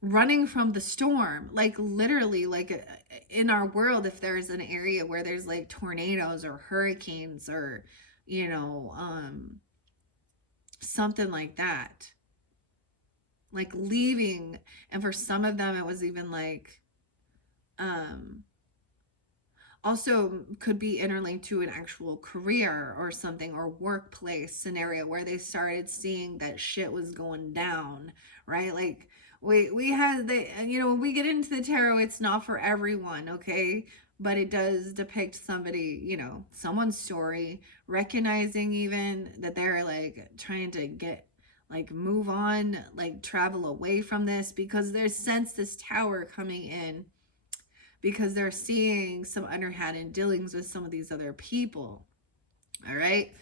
running from the storm, like literally, like in our world, if there's an area where there's like tornadoes or hurricanes or, you know, something like that, like leaving. And for some of them, it was even like, also could be interlinked to an actual career or something, or workplace scenario where they started seeing that shit was going down, right? Like we had the, you know, when we get into the tarot, it's not for everyone, okay? But it does depict somebody, you know, someone's story, recognizing even that they're like trying to get, like, move on, like travel away from this, because there's sense this Tower coming in because they're seeing some underhanded dealings with some of these other people. All right.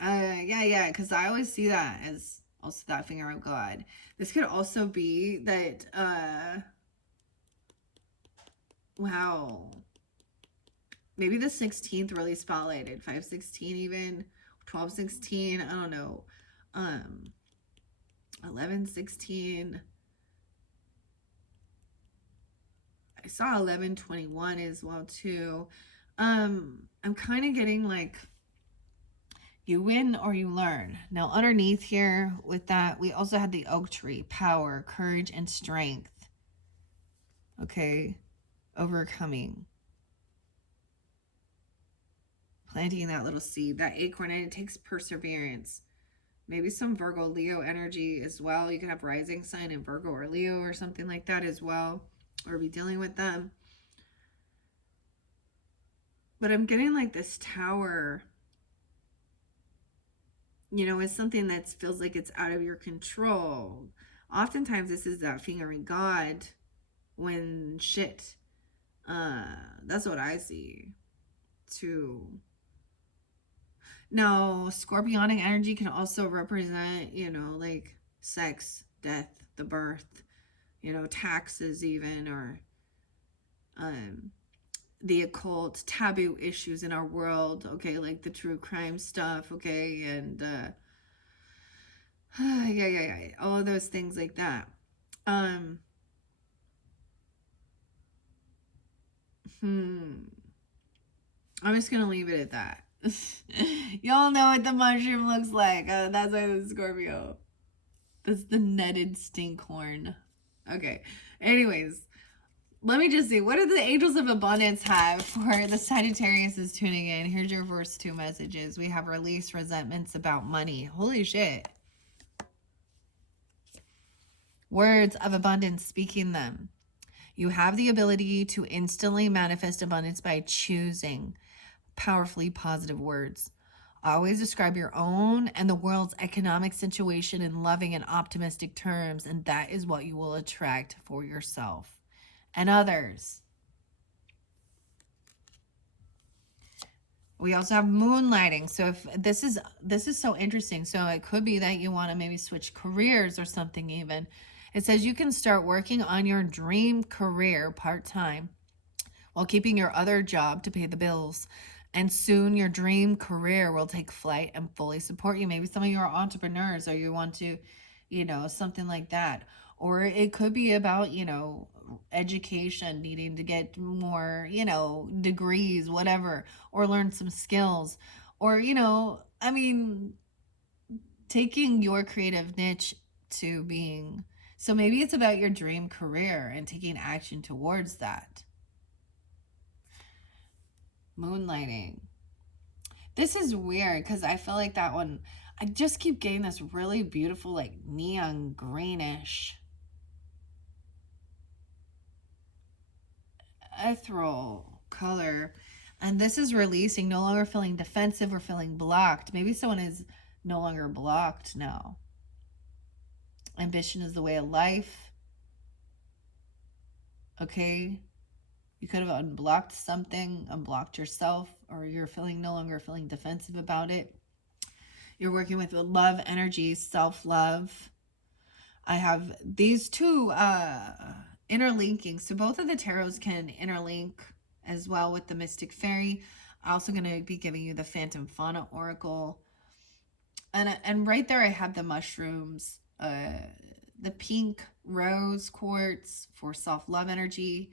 Yeah, because I always see that as also that finger of God. This could also be that, wow, maybe the 16th really spotlighted, 5/16 even, 12/16, I don't know, 11/16. I saw 11/21 as well too. I'm kind of getting like You win or you learn. Now, underneath here with that, we also had the oak tree, power, courage, and strength. Okay, overcoming. Planting that little seed, that acorn, and it takes perseverance. Maybe some Virgo, Leo energy as well. You could have rising sign in Virgo or Leo or something like that as well, or be dealing with them. But I'm getting like this tower, you know, is something that feels like it's out of your control. Oftentimes, this is that fingering God when shit. That's what I see too. Now, scorpionic energy can also represent, you know, like sex, death, the birth, you know, taxes, even, or um, the occult, taboo issues in our world, okay, like the true crime stuff, okay, and yeah, all of those things like that. Um, I'm just gonna leave it at that. Y'all know what the mushroom looks like. That's why the Scorpio. That's the netted stinkhorn. Okay. Anyways, let me just see. What do the angels of abundance have for the Sagittarius is tuning in? Here's your first two messages. We have release resentments about money. Holy shit. Words of abundance, speaking them. You have the ability to instantly manifest abundance by choosing powerfully positive words. Always describe your own and the world's economic situation in loving and optimistic terms, and that is what you will attract for yourself and others. We also have moonlighting. So if this is so interesting. So it could be that you want to maybe switch careers or something even. It says you can start working on your dream career part-time while keeping your other job to pay the bills. And soon your dream career will take flight and fully support you. Maybe some of you are entrepreneurs or you want to, you know, something like that. Or it could be about, you know, education, needing to get more, you know, degrees, whatever, or learn some skills. Or, you know, I mean, taking your creative niche to being. So maybe it's about your dream career and taking action towards that. Moonlighting. This is weird because I feel like that one, I just keep getting this really beautiful, like neon greenish, ethereal color. And this is releasing, no longer feeling defensive or feeling blocked. Maybe someone is no longer blocked now. Ambition is the way of life. Okay. You could have unblocked something, unblocked yourself, or you're feeling no longer feeling defensive about it. You're working with love energy, self-love. I have these two interlinking. So both of the tarots can interlink as well with the Mystic Fairy. I'm also going to be giving you the Phantom Fauna Oracle. And right there I have the mushrooms, the pink rose quartz for self-love energy,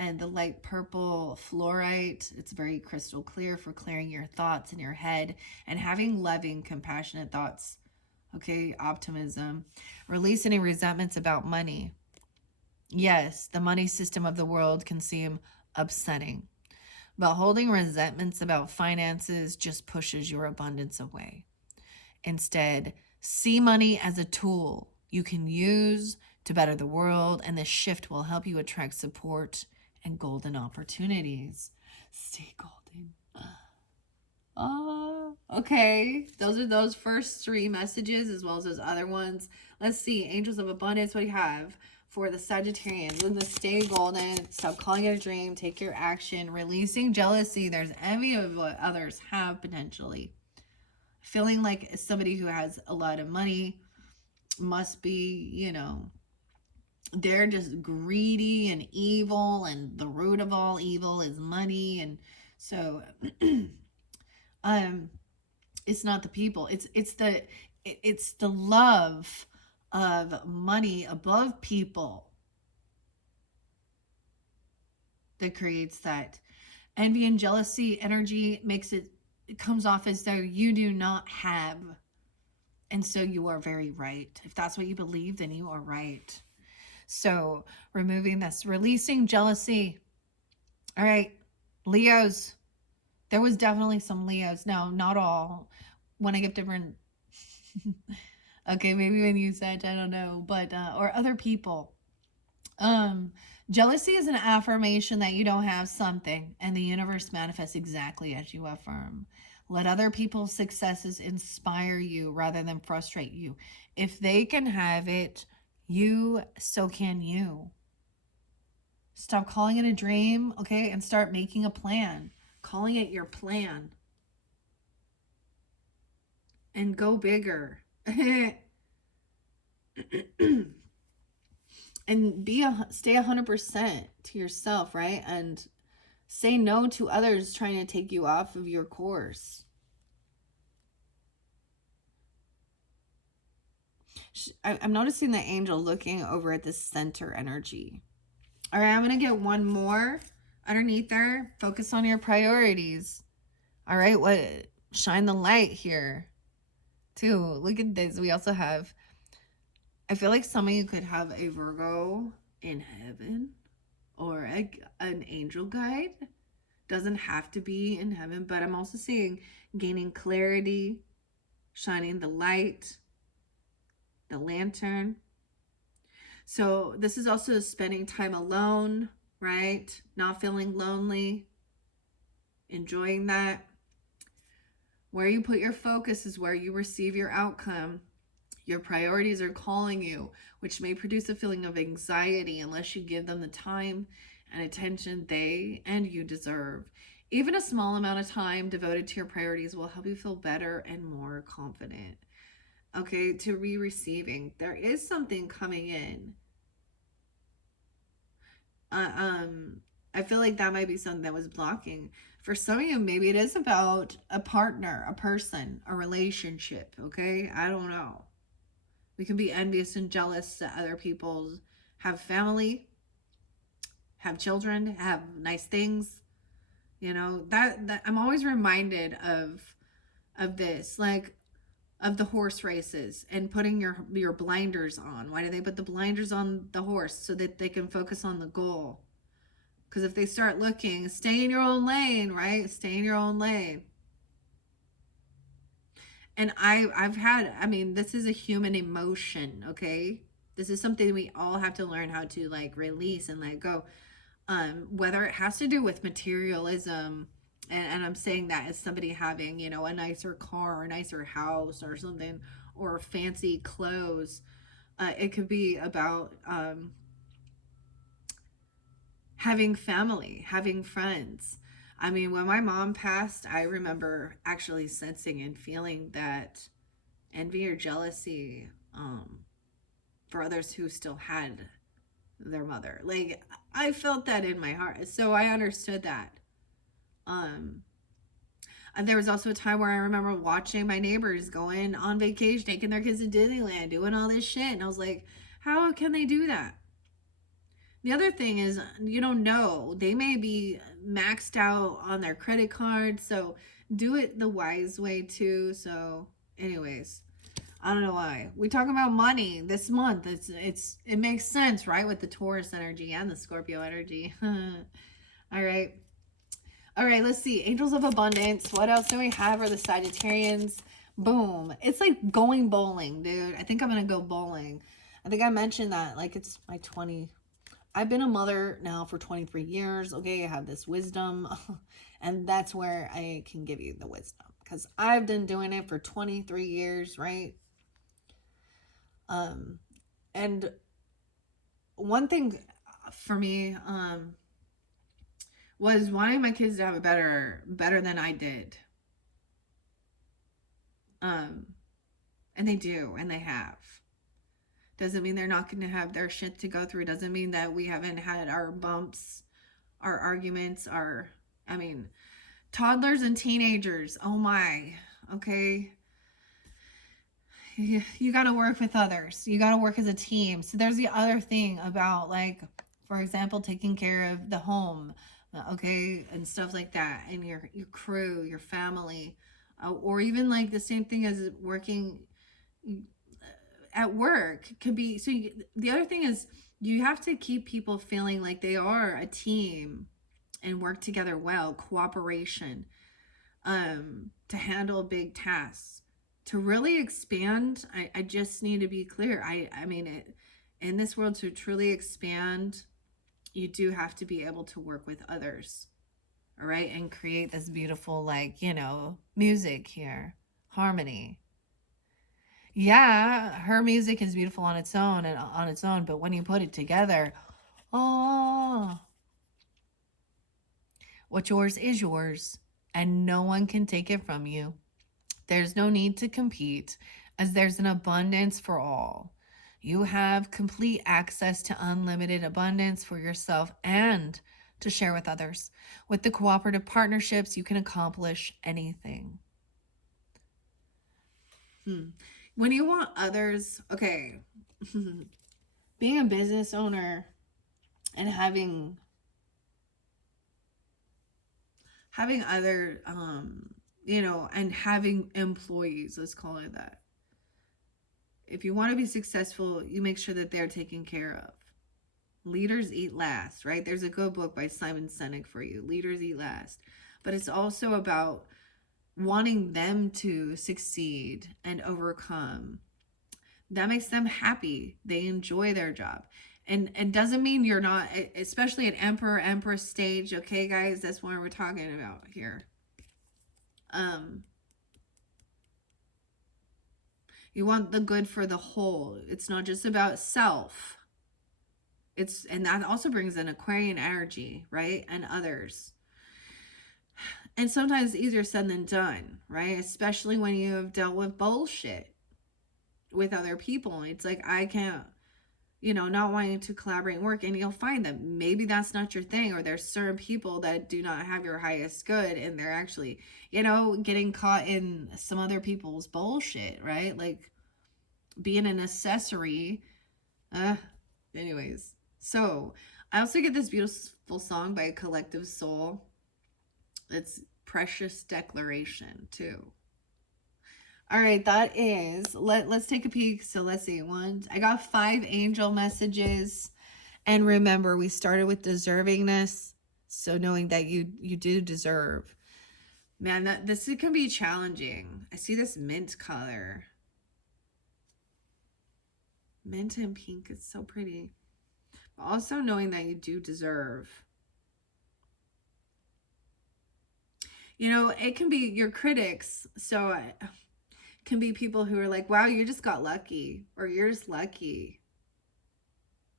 and the light purple fluorite. It's very crystal clear for clearing your thoughts in your head and having loving, compassionate thoughts. Okay, optimism. Release any resentments about money. Yes, the money system of the world can seem upsetting, but holding resentments about finances just pushes your abundance away. Instead, see money as a tool you can use to better the world, and this shift will help you attract support and golden opportunities. Stay golden. Okay. Those are those first three messages as well as those other ones. Let's see. Angels of Abundance. What do you have for the Sagittarians? In the stay golden. Stop calling it a dream. Take your action. Releasing jealousy. There's envy of what others have potentially. Feeling like somebody who has a lot of money must be, you know, they're just greedy and evil, and the root of all evil is money. And so it's not the people, it's the love of money above people that creates that envy and jealousy energy. Makes it it comes off as though you do not have. And so you are very right. If that's what you believe, then you are right. So removing this, releasing jealousy. All right, Leos. There was definitely some Leos. No, not all. Want to give different. Okay, maybe when you said, I don't know, but or other people. Jealousy is an affirmation that you don't have something, and the universe manifests exactly as you affirm. Let other people's successes inspire you rather than frustrate you. If they can have it, so can you. Stop calling it a dream, okay, and start making a plan. Calling it your plan. And go bigger. And stay 100% to yourself, right? And say no to others trying to take you off of your course. I'm noticing the angel looking over at the center energy. All right, I'm going to get one more underneath there. Focus on your priorities. All right, shine the light here too. Look at this. We also have, I feel like some of you could have a Virgo in heaven or an angel guide. Doesn't have to be in heaven, but I'm also seeing gaining clarity, shining the light, the lantern. So this is also spending time alone, right? Not feeling lonely, enjoying that. Where you put your focus is where you receive your outcome. Your priorities are calling you, which may produce a feeling of anxiety unless you give them the time and attention they and you deserve. Even a small amount of time devoted to your priorities will help you feel better and more confident. Okay, to receiving. There is something coming in. I feel like that might be something that was blocking. For some of you, maybe it is about a partner, a person, a relationship, okay? I don't know. We can be envious and jealous that other people have family, have children, have nice things. You know, that I'm always reminded of this, like of the horse races and putting your blinders on. Why do they put the blinders on the horse? So that they can focus on the goal. Because if they start looking, stay in your own lane, right? Stay in your own lane. And this is a human emotion, okay? This is something we all have to learn how to like release and let go. Whether it has to do with materialism, and I'm saying that as somebody having, you know, a nicer car, a nicer house or something, or fancy clothes. It could be about having family, having friends. I mean, when my mom passed, I remember actually sensing and feeling that envy or jealousy for others who still had their mother. Like, I felt that in my heart. So I understood that. And there was also a time where I remember watching my neighbors going on vacation, taking their kids to Disneyland, doing all this shit. And I was like, how can they do that? The other thing is, you don't know. They may be maxed out on their credit card. So do it the wise way too. So anyways, I don't know why. We talk about money this month. It makes sense, right? With the Taurus energy and the Scorpio energy. All right. All right, let's see. Angels of Abundance. What else do we have for the Sagittarians? Boom. It's like going bowling, dude. I think I'm going to go bowling. I think I mentioned that. Like, it's my 20. I've been a mother now for 23 years. Okay, I have this wisdom. And that's where I can give you the wisdom. Because I've been doing it for 23 years, right? And one thing for me, was wanting my kids to have it better than I did. And they do, and they have. Doesn't mean they're not going to have their shit to go through. Doesn't mean that we haven't had our bumps, our arguments, toddlers and teenagers. Oh my, okay. You got to work with others. You got to work as a team. So there's the other thing about, like, for example, taking care of the home, okay, and stuff like that, and your crew, your family, or even like the same thing as working at work could be. So the other thing is you have to keep people feeling like they are a team and work together well, cooperation, to handle big tasks. To really expand, I just need to be clear. I mean, in this world, to truly expand, you do have to be able to work with others, all right, and create this beautiful, like, music here, harmony. Yeah, her music is beautiful on its own and on its own, but when you put it together, oh, what's yours is yours, and no one can take it from you. There's no need to compete, as there's an abundance for all. You have complete access to unlimited abundance for yourself and to share with others. With the cooperative partnerships, you can accomplish anything. When you want others, okay, being a business owner and having other, and having employees, let's call it that. If you want to be successful, you make sure that they're taken care of. Leaders eat last, right? There's a good book by Simon Sinek for you. Leaders eat last. But it's also about wanting them to succeed and overcome. That makes them happy. They enjoy their job. And doesn't mean you're not, especially at emperor, empress stage, okay, guys? That's what we're talking about here. You want the good for the whole. It's not just about self. And that also brings in Aquarian energy, right? And others. And sometimes it's easier said than done, right? Especially when you have dealt with bullshit with other people. It's like, I can't, not wanting to collaborate and work, and you'll find that maybe that's not your thing, or there's certain people that do not have your highest good, and they're actually, getting caught in some other people's bullshit, right? Like being an accessory. Anyways, so I also get this beautiful song by Collective Soul. It's Precious Declaration too. All right, that is, let's take a peek. So let's see, I got 5 angel messages. And remember, we started with deservingness. So knowing that you do deserve. Man, this can be challenging. I see this mint color. Mint and pink, it's so pretty. But also knowing that you do deserve. It can be your critics. So can be people who are like, wow, you just got lucky, or you're just lucky.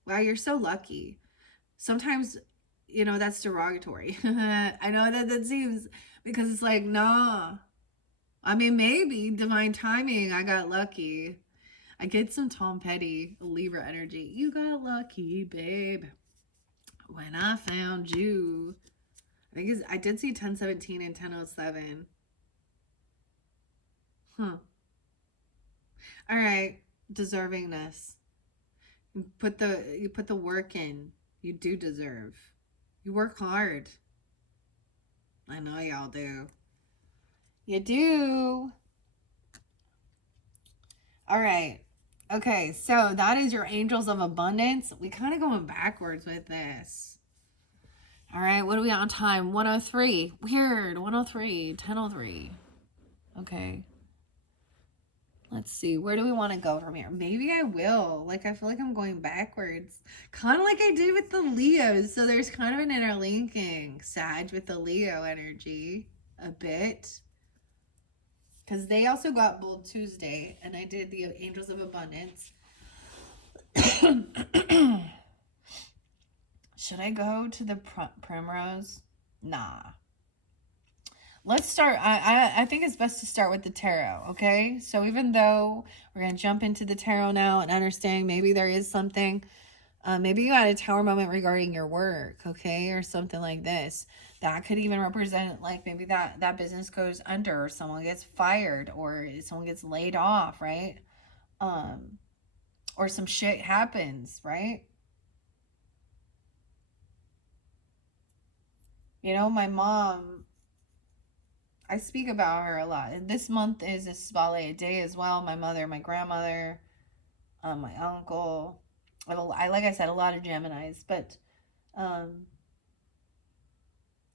Wow, you're so lucky. Sometimes, that's derogatory. I know that seems, because it's like, nah. I mean, maybe divine timing, I got lucky. I get some Tom Petty, Libra energy. You got lucky, babe, when I found you. I did see 1017 and 1007. All right, deservingness. You put the work in. You do deserve. You work hard. I know y'all do. You do. All right. Okay, so that is your angels of abundance. We kind of going backwards with this. All right, what are we on time? 103. Weird. 103. 1003. Okay. Let's see. Where do we want to go from here? Maybe I will. Like, I feel like I'm going backwards. Kind of like I did with the Leos. So there's kind of an interlinking. Sag with the Leo energy. A bit. Because they also got Bold Tuesday. And I did the Angels of Abundance. Should I go to the Primrose? Nah. Let's start. I think it's best to start with the tarot, okay? So even though we're going to jump into the tarot now and understand maybe there is something, maybe you had a tower moment regarding your work, okay? Or something like this. That could even represent, like, maybe that business goes under, or someone gets fired, or someone gets laid off, right? Or some shit happens, right? You know, my mom, I speak about her a lot. And this month is a spotlight day as well. My mother, my grandmother, my uncle. Like I said, a lot of Geminis, but um,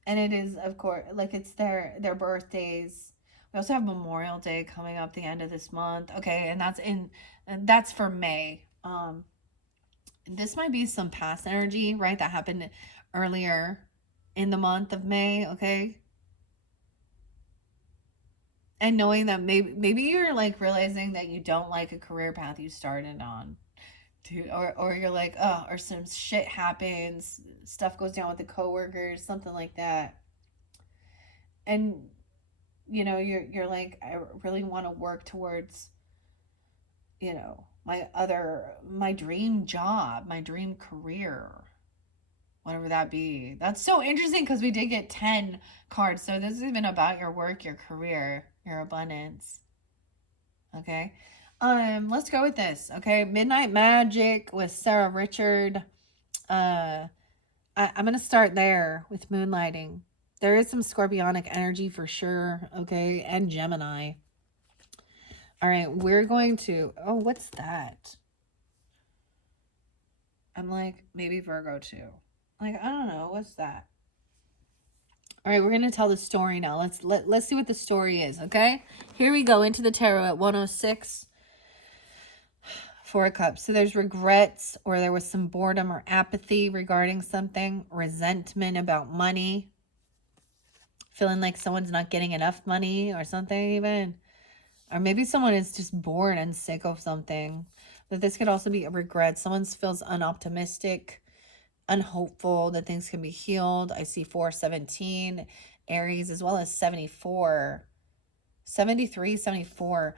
and it is, of course, like it's their birthdays. We also have Memorial Day coming up the end of this month. Okay, and that's for May. This might be some past energy, right? That happened earlier in the month of May. Okay, and knowing that maybe you're like realizing that you don't like a career path you started on. Dude, or you're like, oh, or some shit happens, stuff goes down with the coworkers, something like that. And you know, you're like, I really want to work towards, you know, my dream job, my dream career, whatever that be. That's so interesting because we did get 10 cards. So this is even about your work, your career, your abundance. Okay. Let's go with this. Okay. Midnight Magic with Sarah Richard. Uh I'm gonna start there with moonlighting. There is some scorpionic energy for sure, okay, and Gemini. All right, we're going to. Oh, what's that? I'm like, maybe Virgo too. Like, I don't know. What's that? All right, we're going to tell the story now. Let's see what the story is, okay? Here we go into the tarot at 106. Four of Cups. So there's regrets, or there was some boredom or apathy regarding something, resentment about money, feeling like someone's not getting enough money or something even. Or maybe someone is just bored and sick of something. But this could also be a regret. Someone feels unoptimistic, unhopeful that things can be healed. I see 417, Aries, as well as 74, 73, 74.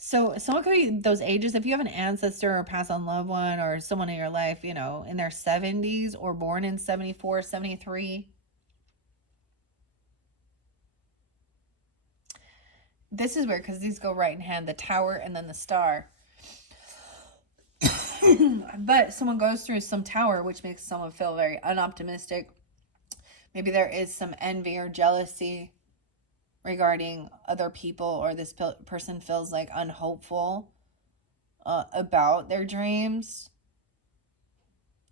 So someone could be those ages. If you have an ancestor or past on loved one or someone in your life, you know, in their 70s or born in 74, 73. This is weird because these go right in hand, the tower and then the star. But someone goes through some tower, which makes someone feel very unoptimistic. Maybe there is some envy or jealousy regarding other people, or this person feels like unhopeful about their dreams.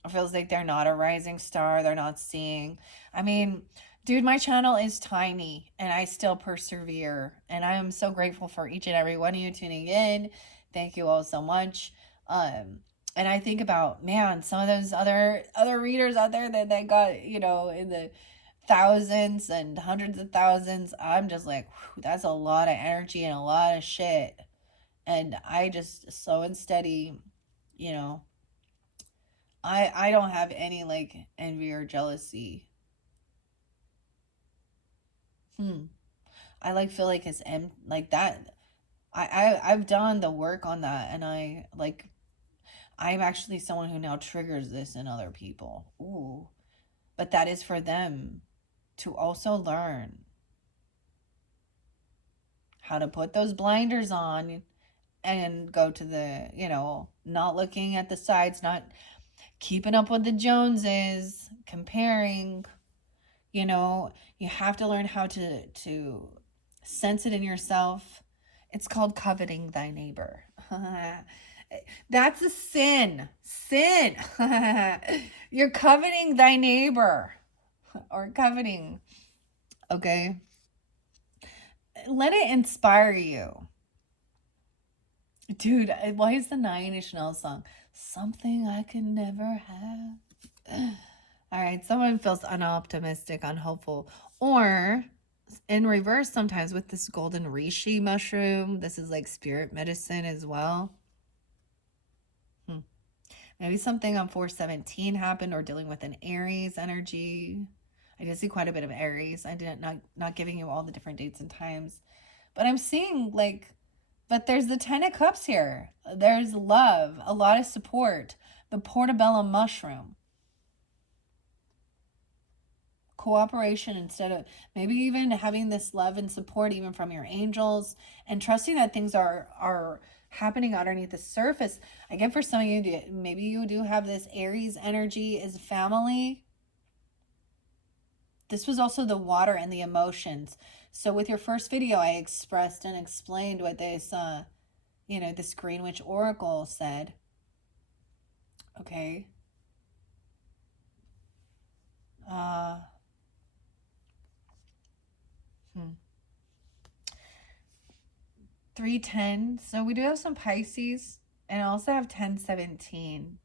It feels like they're not a rising star. They're not seeing. I mean, dude, my channel is tiny and I still persevere. And I am so grateful for each and every one of you tuning in. Thank you all so much. And I think about, man, some of those other readers out there that they got, you know, in the thousands and hundreds of thousands. I'm just like, whew, that's a lot of energy and a lot of shit. And I just slow and steady, you know. I don't have any like envy or jealousy. I like feel like it's like that. I've done the work on that, and I'm actually someone who now triggers this in other people. Ooh. But that is for them to also learn how to put those blinders on and go to the, you know, not looking at the sides, not keeping up with the Joneses, comparing, you know, you have to learn how to sense it in yourself. It's called coveting thy neighbor. That's a sin. Sin. You're coveting thy neighbor, or coveting. Okay. Let it inspire you. Dude, why is the Nine Inch Nails song something I can never have? All right, someone feels unoptimistic, unhopeful, or in reverse sometimes with this golden reishi mushroom. This is like spirit medicine as well. Maybe something on 417 happened, or dealing with an Aries energy. I did see quite a bit of Aries. I didn't not giving you all the different dates and times, but I'm seeing like, but there's the 10 of Cups here. There's love, a lot of support, the portobello mushroom, cooperation, instead of maybe even having this love and support even from your angels, and trusting that things are happening underneath the surface. Again, for some of you, maybe you do have this Aries energy as family. This was also the water and the emotions. So with your first video, I expressed and explained what this, this Green Witch Oracle said. Okay. Uh, hmm. 310. So we do have some Pisces, and I also have 1017.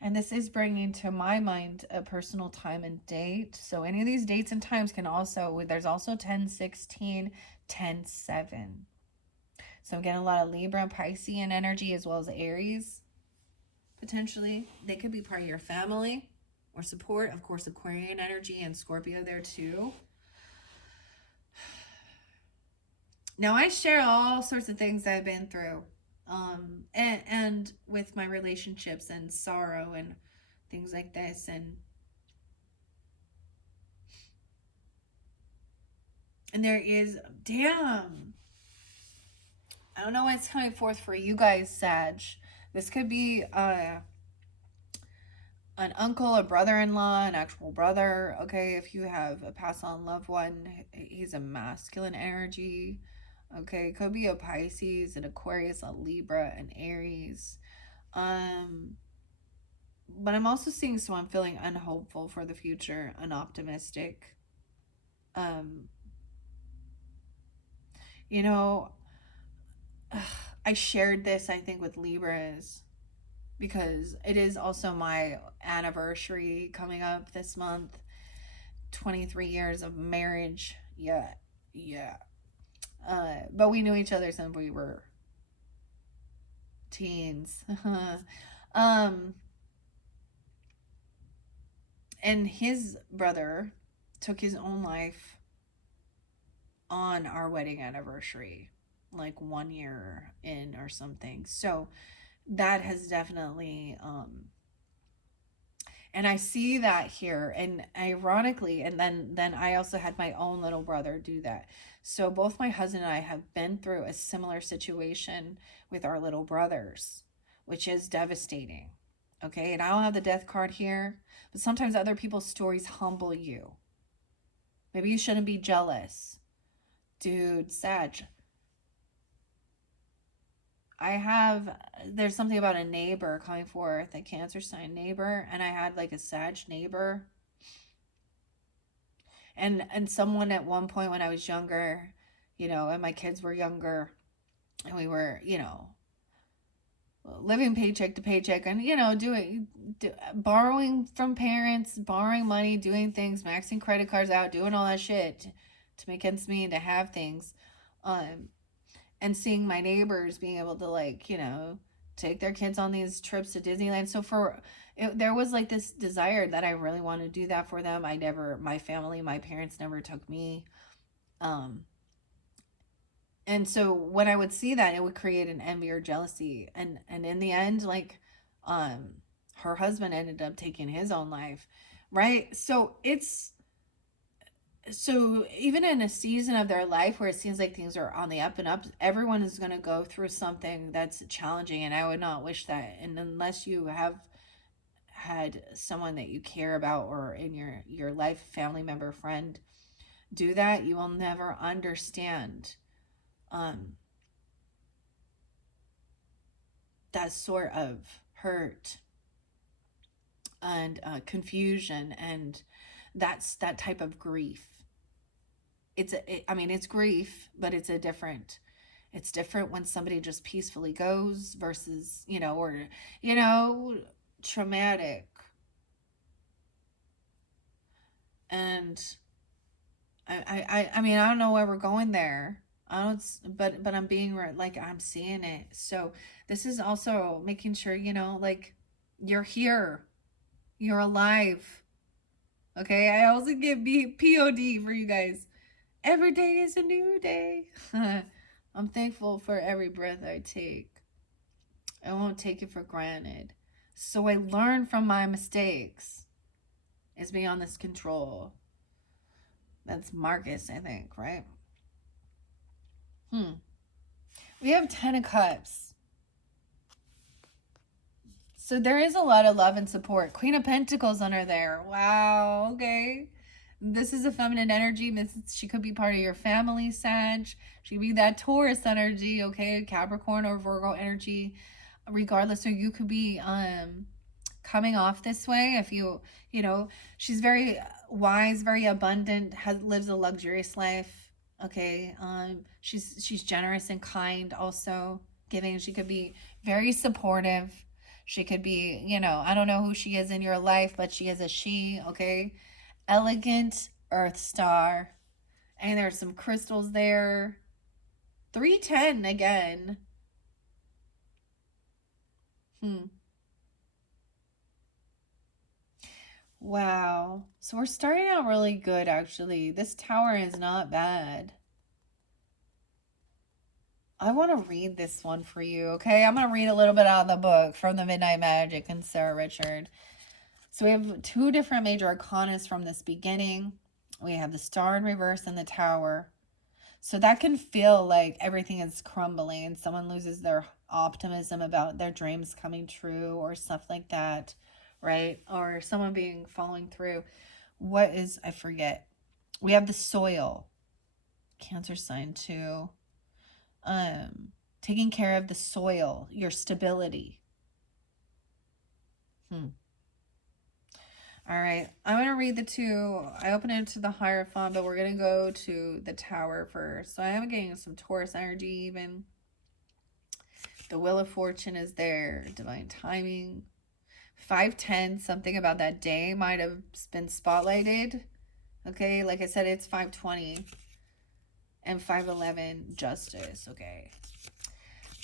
And this is bringing to my mind a personal time and date. So any of these dates and times can also, there's also 1016, 10:7. So I'm getting a lot of Libra and Piscean energy as well as Aries, potentially. They could be part of your family or support. Of course, Aquarian energy and Scorpio there too. Now, I share all sorts of things I've been through, and with my relationships and sorrow and things like this, and there is, damn, I don't know what's coming forth for you guys, Sag. This could be an uncle, a brother-in-law, an actual brother. Okay, if you have a pass-on loved one, he's a masculine energy. Okay, could be a Pisces, an Aquarius, a Libra, an Aries. But I'm also seeing someone feeling unhopeful for the future, unoptimistic. You know, I shared this, I think, with Libras because it is also my anniversary coming up this month. 23 years of marriage. Yeah. But we knew each other since we were teens. And his brother took his own life on our wedding anniversary, like 1 year in or something. So that has definitely, and I see that here, and ironically, and then I also had my own little brother do that. So both my husband and I have been through a similar situation with our little brothers, which is devastating. Okay, and I don't have the death card here, but sometimes other people's stories humble you. Maybe you shouldn't be jealous. Dude, Sag, there's something about a neighbor coming forth, a Cancer sign neighbor, and I had like a Sag neighbor. And someone at one point when I was younger, and my kids were younger, and we were, living paycheck to paycheck and, borrowing from parents, borrowing money, doing things, maxing credit cards out, doing all that shit to make ends meet, to have things. And seeing my neighbors being able to take their kids on these trips to Disneyland. So there was like this desire that I really want to do that for them. My family, my parents never took me. And so when I would see that, it would create an envy or jealousy. And in the end, her husband ended up taking his own life. Right. So even in a season of their life where it seems like things are on the up and up, everyone is going to go through something that's challenging. And I would not wish that. And unless you have had someone that you care about or in your life, family member, friend, do that, you will never understand that sort of hurt and confusion, and that's that type of grief. It's grief, but it's different when somebody just peacefully goes versus, traumatic. And I don't know why we're going there. I don't, but I'm being I'm seeing it. So this is also making sure, you're here, you're alive. Okay. I also give POD for you guys. Every day is a new day. I'm thankful for every breath I take. I won't take it for granted. So I learn from my mistakes. It's beyond this control. That's Marcus, I think, right? We have 10 of Cups. So there is a lot of love and support. Queen of Pentacles under there. Wow, okay. This is a feminine energy. She could be part of your family, Sag. She could be that Taurus energy, okay? Capricorn or Virgo energy, regardless. So you could be coming off this way if you know, she's very wise, very abundant, lives a luxurious life, okay? She's generous and kind, also giving. She could be very supportive. She could be, you know, I don't know who she is in your life, but she is a she, okay? Elegant earth star. And there's some crystals there. 310 again. Wow. So we're starting out really good, actually. This tower is not bad. I want to read this one for you, okay? I'm going to read a little bit out of the book from the Midnight Magic and Sarah Richard. So we have 2 different major arcanas from this beginning. We have the Star in reverse and the Tower. So that can feel like everything is crumbling and someone loses their optimism about their dreams coming true or stuff like that, right? Or someone following through. What is, I forget. We have the soil. Cancer sign too. Taking care of the soil, your stability. All right, I'm going to read the 2. I opened it to the Hierophant, but we're going to go to the Tower first. So I am getting some Taurus energy even. The Wheel of Fortune is there. Divine timing. 510, something about that day might have been spotlighted. Okay, like I said, it's 520. And 511, justice. Okay.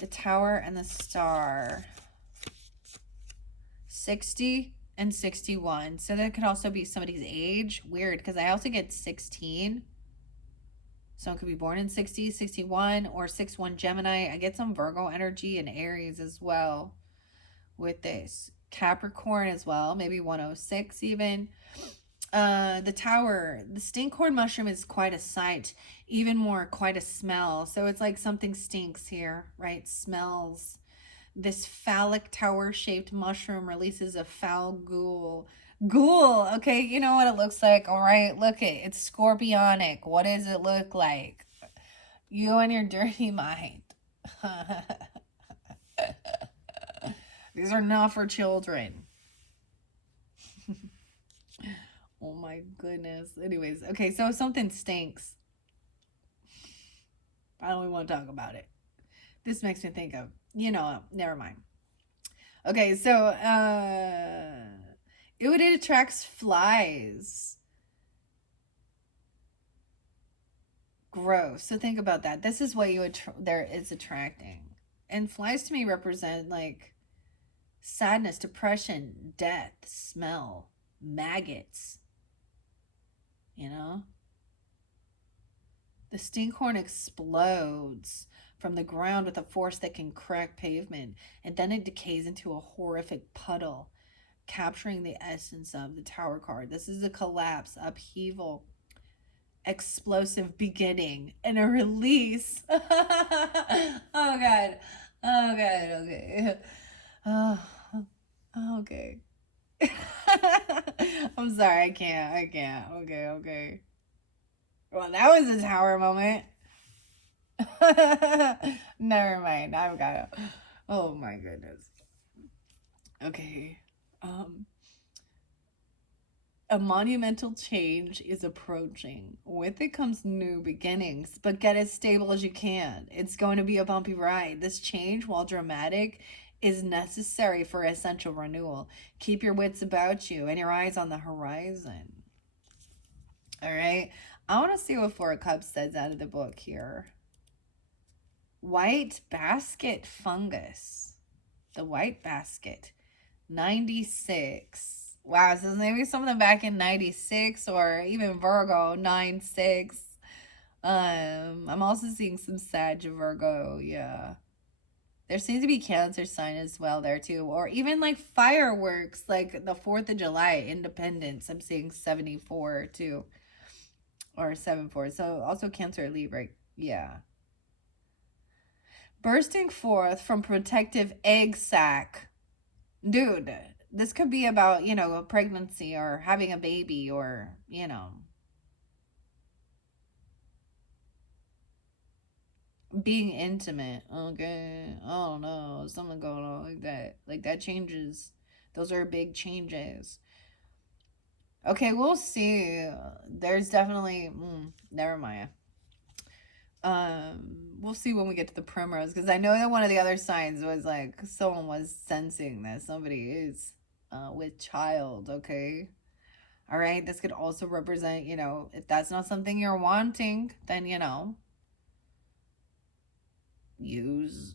The Tower and the Star. 60 and 61. So that could also be somebody's age. Weird, because I also get 16. Someone could be born in 60, 61, or 61 Gemini. I get some Virgo energy and Aries as well with this. Capricorn as well, maybe 106 even. The Tower, the stinkhorn mushroom is quite a sight, even more quite a smell. So it's like something stinks here, right? Smells. This phallic tower-shaped mushroom releases a foul ghoul. Ghoul, okay, you know what it looks like, all right? Look it's scorpionic. What does it look like? You and your dirty mind. These are not for children. Oh my goodness. Anyways, okay, so something stinks. I don't even want to talk about it. This makes me think of, you know, never mind. Okay, so it attracts flies. Gross. So think about that. This is what there is attracting. And flies to me represent like sadness, depression, death, smell, maggots. You know? The stinkhorn explodes from the ground with a force that can crack pavement, and then it decays into a horrific puddle, capturing the essence of the Tower card. This is a collapse, upheaval, explosive beginning, and a release. Oh God. Oh God. Okay. Oh, okay. I'm sorry. I can't. Okay. Well, that was a Tower moment. Never mind. I've got it. Oh my goodness. Okay. A monumental change is approaching. With it comes new beginnings, but get as stable as you can. It's going to be a bumpy ride. This change, while dramatic, is necessary for essential renewal. Keep your wits about you and your eyes on the horizon. All right. I want to see what 4 of Cups says out of the book here. White basket fungus. The white basket. 96. Wow, so maybe something back in 96 or even Virgo 96. I'm also seeing some Sag Virgo, yeah. There seems to be Cancer sign as well there too. Or even like fireworks, like the 4th of July, Independence. I'm seeing 74 too. Or 74. So also Cancer, Libra, yeah. Bursting forth from protective egg sac. Dude, this could be about, you know, a pregnancy or having a baby or, you know, being intimate. Okay, I don't know, something going on like that. Like that changes. Those are big changes. Okay, we'll see. There's definitely. Never mind. We'll see when we get to the primrose, because I know that one of the other signs was like someone was sensing that somebody is with child. Okay. All right. This could also represent, if that's not something you're wanting, then use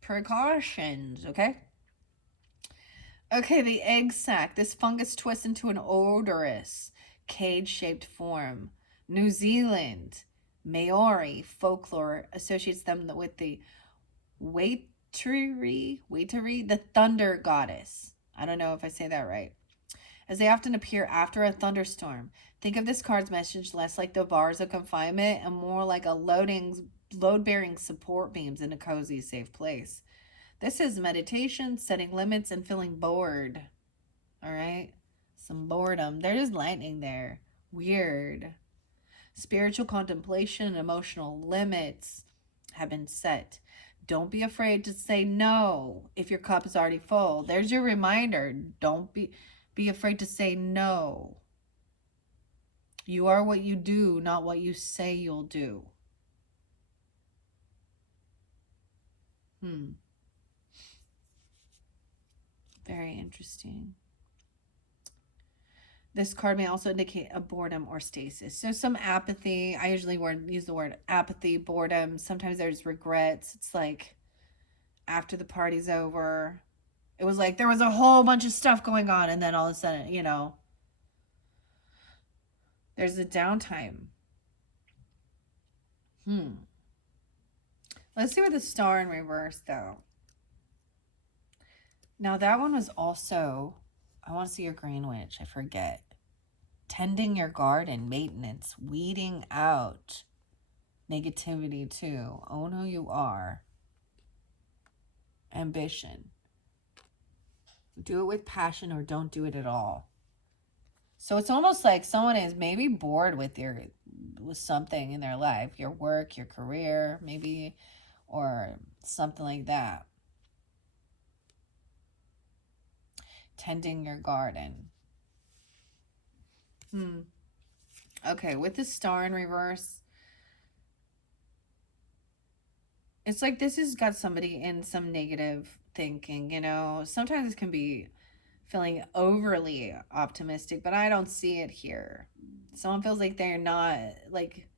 precautions. Okay. Okay, the egg sac. This fungus twists into an odorous cage-shaped form. New Zealand Maori folklore associates them with the Waitiri, the thunder goddess. I don't know if I say that right. As they often appear after a thunderstorm. Think of this card's message less like the bars of confinement and more like a load-bearing support beams in a cozy, safe place. This is meditation, setting limits, and feeling bored. All right? Some boredom. There's lightning there. Weird. Spiritual contemplation and emotional limits have been set. Don't be afraid to say no if your cup is already full. There's your reminder. Don't be afraid to say no. You are what you do, not what you say you'll do. Very interesting. This card may also indicate a boredom or stasis. So some apathy. I usually use the word apathy, boredom. Sometimes there's regrets. It's like after the party's over, it was like there was a whole bunch of stuff going on, and then all of a sudden, there's a downtime. Let's see what the star in reverse, though. Now, that one was also, I want to see your green witch. I forget. Tending your garden, maintenance, weeding out negativity, too. Oh, no, you are. Ambition. Do it with passion or don't do it at all. So it's almost like someone is maybe bored with something in their life, your work, your career, maybe, or something like that. Tending your garden. Okay, with the star in reverse, it's like this has got somebody in some negative thinking, Sometimes it can be feeling overly optimistic, but I don't see it here. Someone feels like they're not like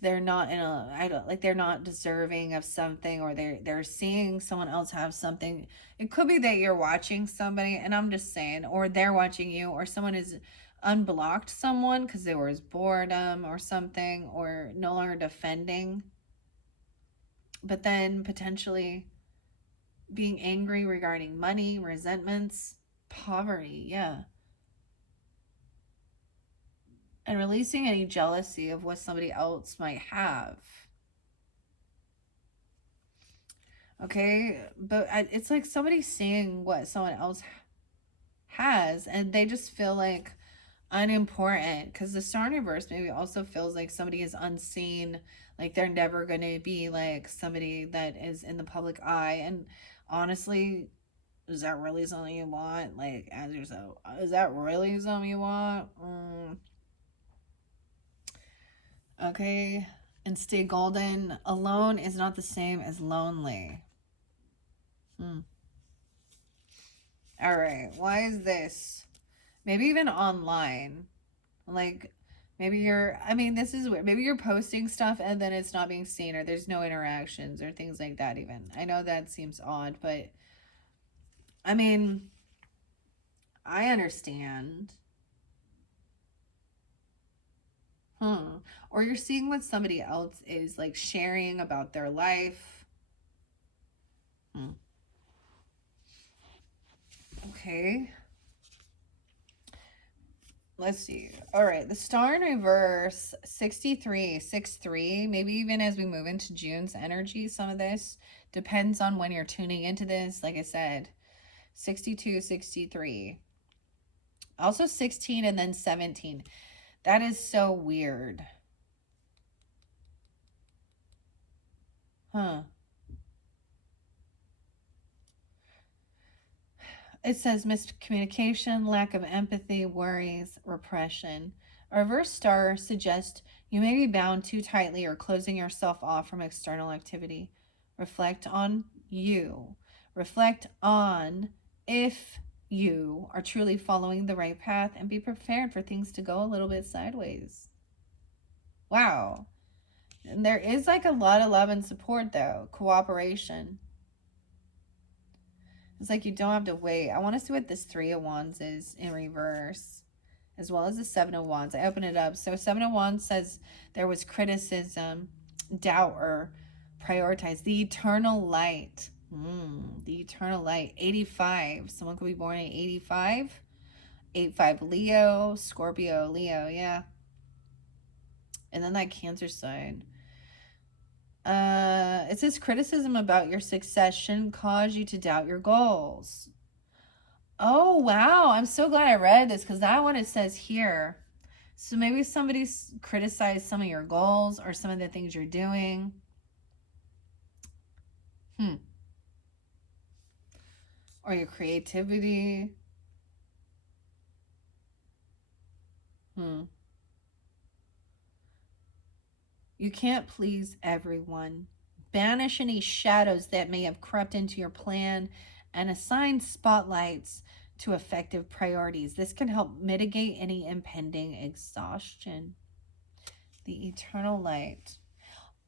they're not in a I don't like they're not deserving of something, or they're seeing someone else have something. It could be that you're watching somebody, and I'm just saying, or they're watching you, or someone is unblocked someone because there was boredom or something, or no longer defending, but then potentially being angry regarding money, resentments, poverty, yeah. And releasing any jealousy of what somebody else might have. Okay, but it's like somebody seeing what someone else has, and they just feel like unimportant, because the star in reverse maybe also feels like somebody is unseen, like they're never going to be like somebody that is in the public eye. And honestly, is that really something you want? Like, ask yourself, is that really something you want? Okay. And stay golden. Alone is not the same as lonely. All right. Why is this? Maybe even online. Like, this is weird. Maybe you're posting stuff and then it's not being seen, or there's no interactions or things like that even. I know that seems odd, but I understand. Or you're seeing what somebody else is like sharing about their life. Okay. Let's see. All right. The star in reverse, 63, 6-3. Maybe even as we move into June's energy, some of this depends on when you're tuning into this. Like I said, 62, 63. Also 16 and then 17. That is so weird. Huh. It says miscommunication, lack of empathy, worries, repression. A reverse star suggests you may be bound too tightly or closing yourself off from external activity. Reflect on you. Reflect on if you are truly following the right path and be prepared for things to go a little bit sideways. Wow. And there is like a lot of love and support though, cooperation. It's like you don't have to wait. I want to see what this Three of Wands is in reverse, as well as the Seven of Wands. I open it up. So Seven of Wands says there was criticism, doubt, or prioritize. The eternal light. The eternal light. 85. Someone could be born in 85. 85 Leo, Scorpio, Leo, yeah. And then that Cancer sign. It says criticism about your success shouldn't cause you to doubt your goals. Oh, wow. I'm so glad I read this because that one it says here. So maybe somebody's criticized some of your goals or some of the things you're doing. Or your creativity. You can't please everyone. Banish any shadows that may have crept into your plan and assign spotlights to effective priorities. This can help mitigate any impending exhaustion. The eternal light.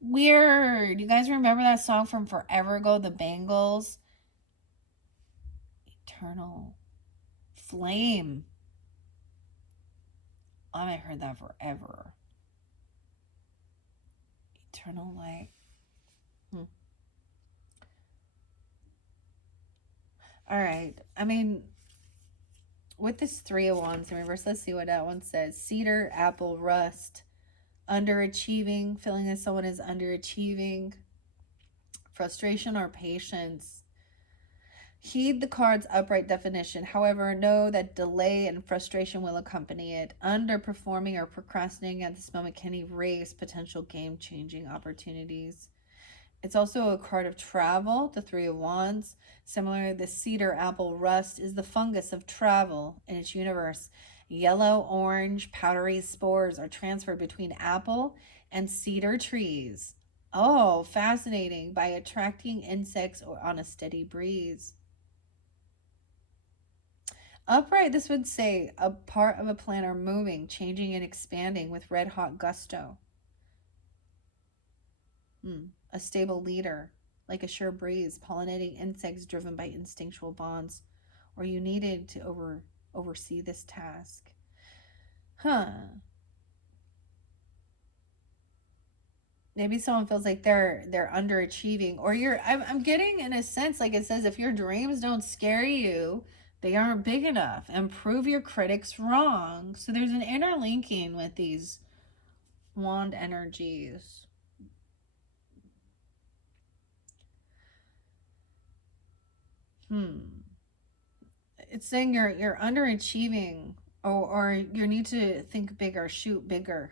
Weird. You guys remember that song from forever ago, the Bangles? Eternal flame. I haven't heard that forever. Eternal light. All right. I mean, with this Three of Wands in reverse, let's see what that one says. Cedar, apple, rust, underachieving, feeling that someone is underachieving, frustration or patience. Heed the card's upright definition. However, know that delay and frustration will accompany it. Underperforming or procrastinating at this moment can erase potential game-changing opportunities. It's also a card of travel, the Three of Wands. Similarly, the cedar, apple, rust is the fungus of travel in its universe. Yellow, orange, powdery spores are transferred between apple and cedar trees. Oh, fascinating. By attracting insects or on a steady breeze. Upright, this would say a part of a plant are moving, changing, and expanding with red hot gusto. A stable leader, like a sure breeze, pollinating insects driven by instinctual bonds, or you needed to oversee this task. Maybe someone feels like they're underachieving, or I'm getting in a sense like it says if your dreams don't scare you, they aren't big enough, and prove your critics wrong. So there's an interlinking with these wand energies. It's saying you're underachieving, or you need to think bigger, shoot bigger.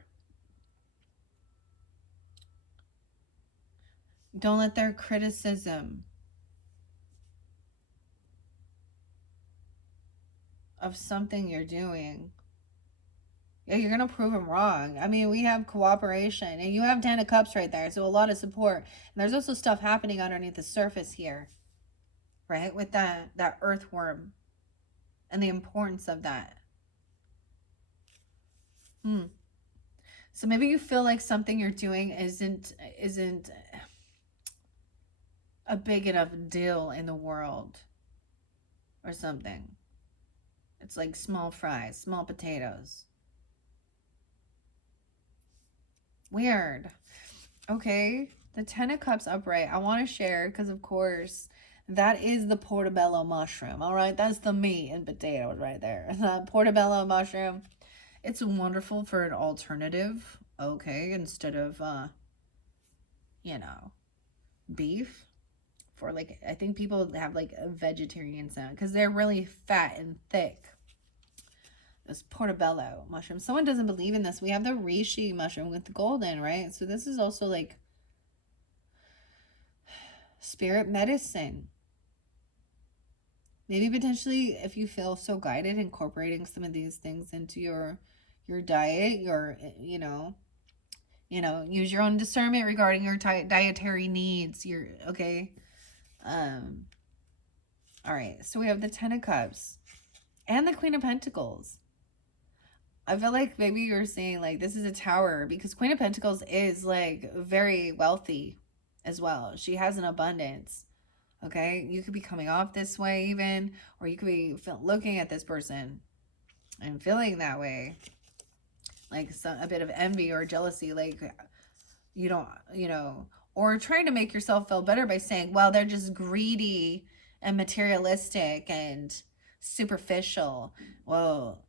Don't let their criticism of something you're doing. Yeah, you're going to prove them wrong. I mean, we have cooperation, and you have 10 of Cups right there, so a lot of support. And there's also stuff happening underneath the surface here, right? With that earthworm and the importance of that. So maybe you feel like something you're doing isn't a big enough deal in the world or something. It's like small fries, small potatoes. Weird. Okay, the 10 of Cups upright. I want to share because, of course, that is the portobello mushroom. All right, that's the meat and potatoes right there. The portobello mushroom. It's wonderful for an alternative. Okay, instead of beef. For like, I think people have like a vegetarian sound because they're really fat and thick. This portobello mushroom. Someone doesn't believe in this. We have the reishi mushroom with the golden, right? So this is also like spirit medicine. Maybe potentially, if you feel so guided, incorporating some of these things into your diet, use your own discernment regarding your dietary needs. Okay. All right. So we have the Ten of Cups and the Queen of Pentacles. I feel like maybe you're saying like this is a Tower, because Queen of Pentacles is like very wealthy as well. She has an abundance. Okay, you could be coming off this way even, or you could be looking at this person and feeling that way, like a bit of envy or jealousy, like you don't, or trying to make yourself feel better by saying, well, they're just greedy and materialistic and superficial. Well,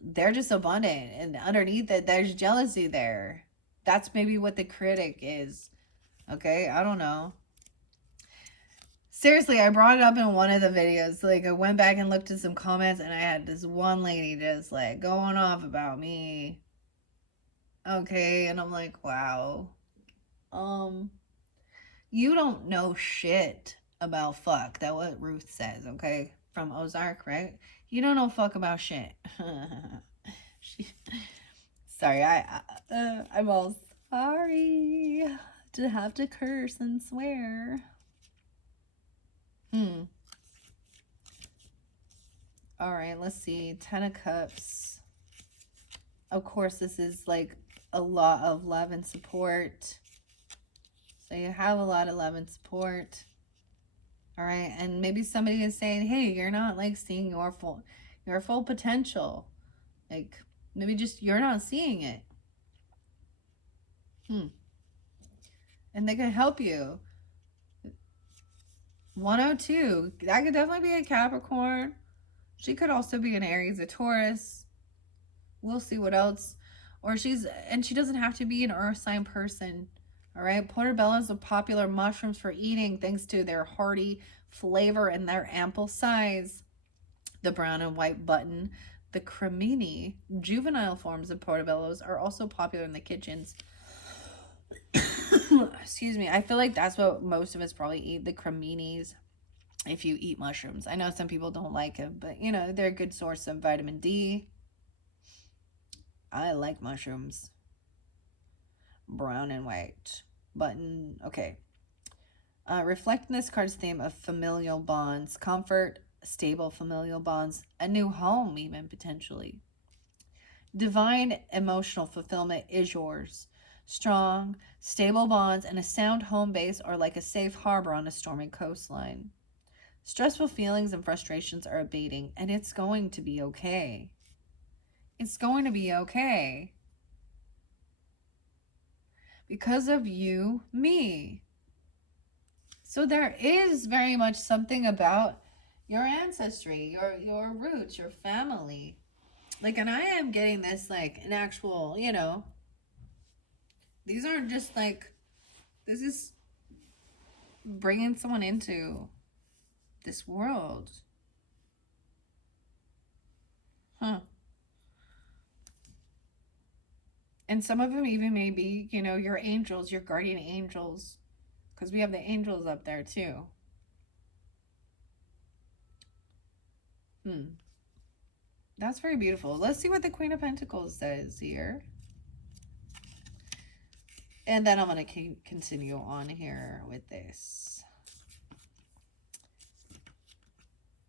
they're just abundant, and underneath it, there's jealousy there. That's maybe what the critic is. Okay, I don't know. Seriously, I brought it up in one of the videos. Like, I went back and looked at some comments, and I had this one lady just, like, going off about me. Okay, and I'm like, wow. You don't know shit about fuck. That's what Ruth says, okay? From Ozark, right? You don't know fuck about shit. Sorry, I'm all sorry to have to curse and swear. All right, let's see. Ten of Cups. Of course, this is like a lot of love and support. So you have a lot of love and support. All right, and maybe somebody is saying, hey, you're not like seeing your full potential. Like, maybe just you're not seeing it. And they can help you. 102. That could definitely be a Capricorn. She could also be an Aries, a Taurus. We'll see what else. And she doesn't have to be an earth sign person. All right. Portobellos are popular mushrooms for eating thanks to their hearty flavor and their ample size. The brown and white button, the cremini, juvenile forms of portobellos are also popular in the kitchens. Excuse me. I feel like that's what most of us probably eat, the creminis, if you eat mushrooms. I know some people don't like them, but they're a good source of vitamin D. I like mushrooms. Brown and white button. Okay. Reflecting this card's theme of familial bonds, comfort, stable familial bonds, a new home even potentially. Divine emotional fulfillment is yours. Strong, stable bonds and a sound home base are like a safe harbor on a stormy coastline. Stressful feelings and frustrations are abating, and it's going to be okay. It's going to be okay. Because of you, me. So there is very much something about your ancestry, your roots, your family. Like, and I am getting this, like, an actual, these aren't just, like, this is bringing someone into this world. And some of them even may be, your angels, your guardian angels. Because we have the angels up there, too. That's very beautiful. Let's see what the Queen of Pentacles says here. And then I'm going to continue on here with this.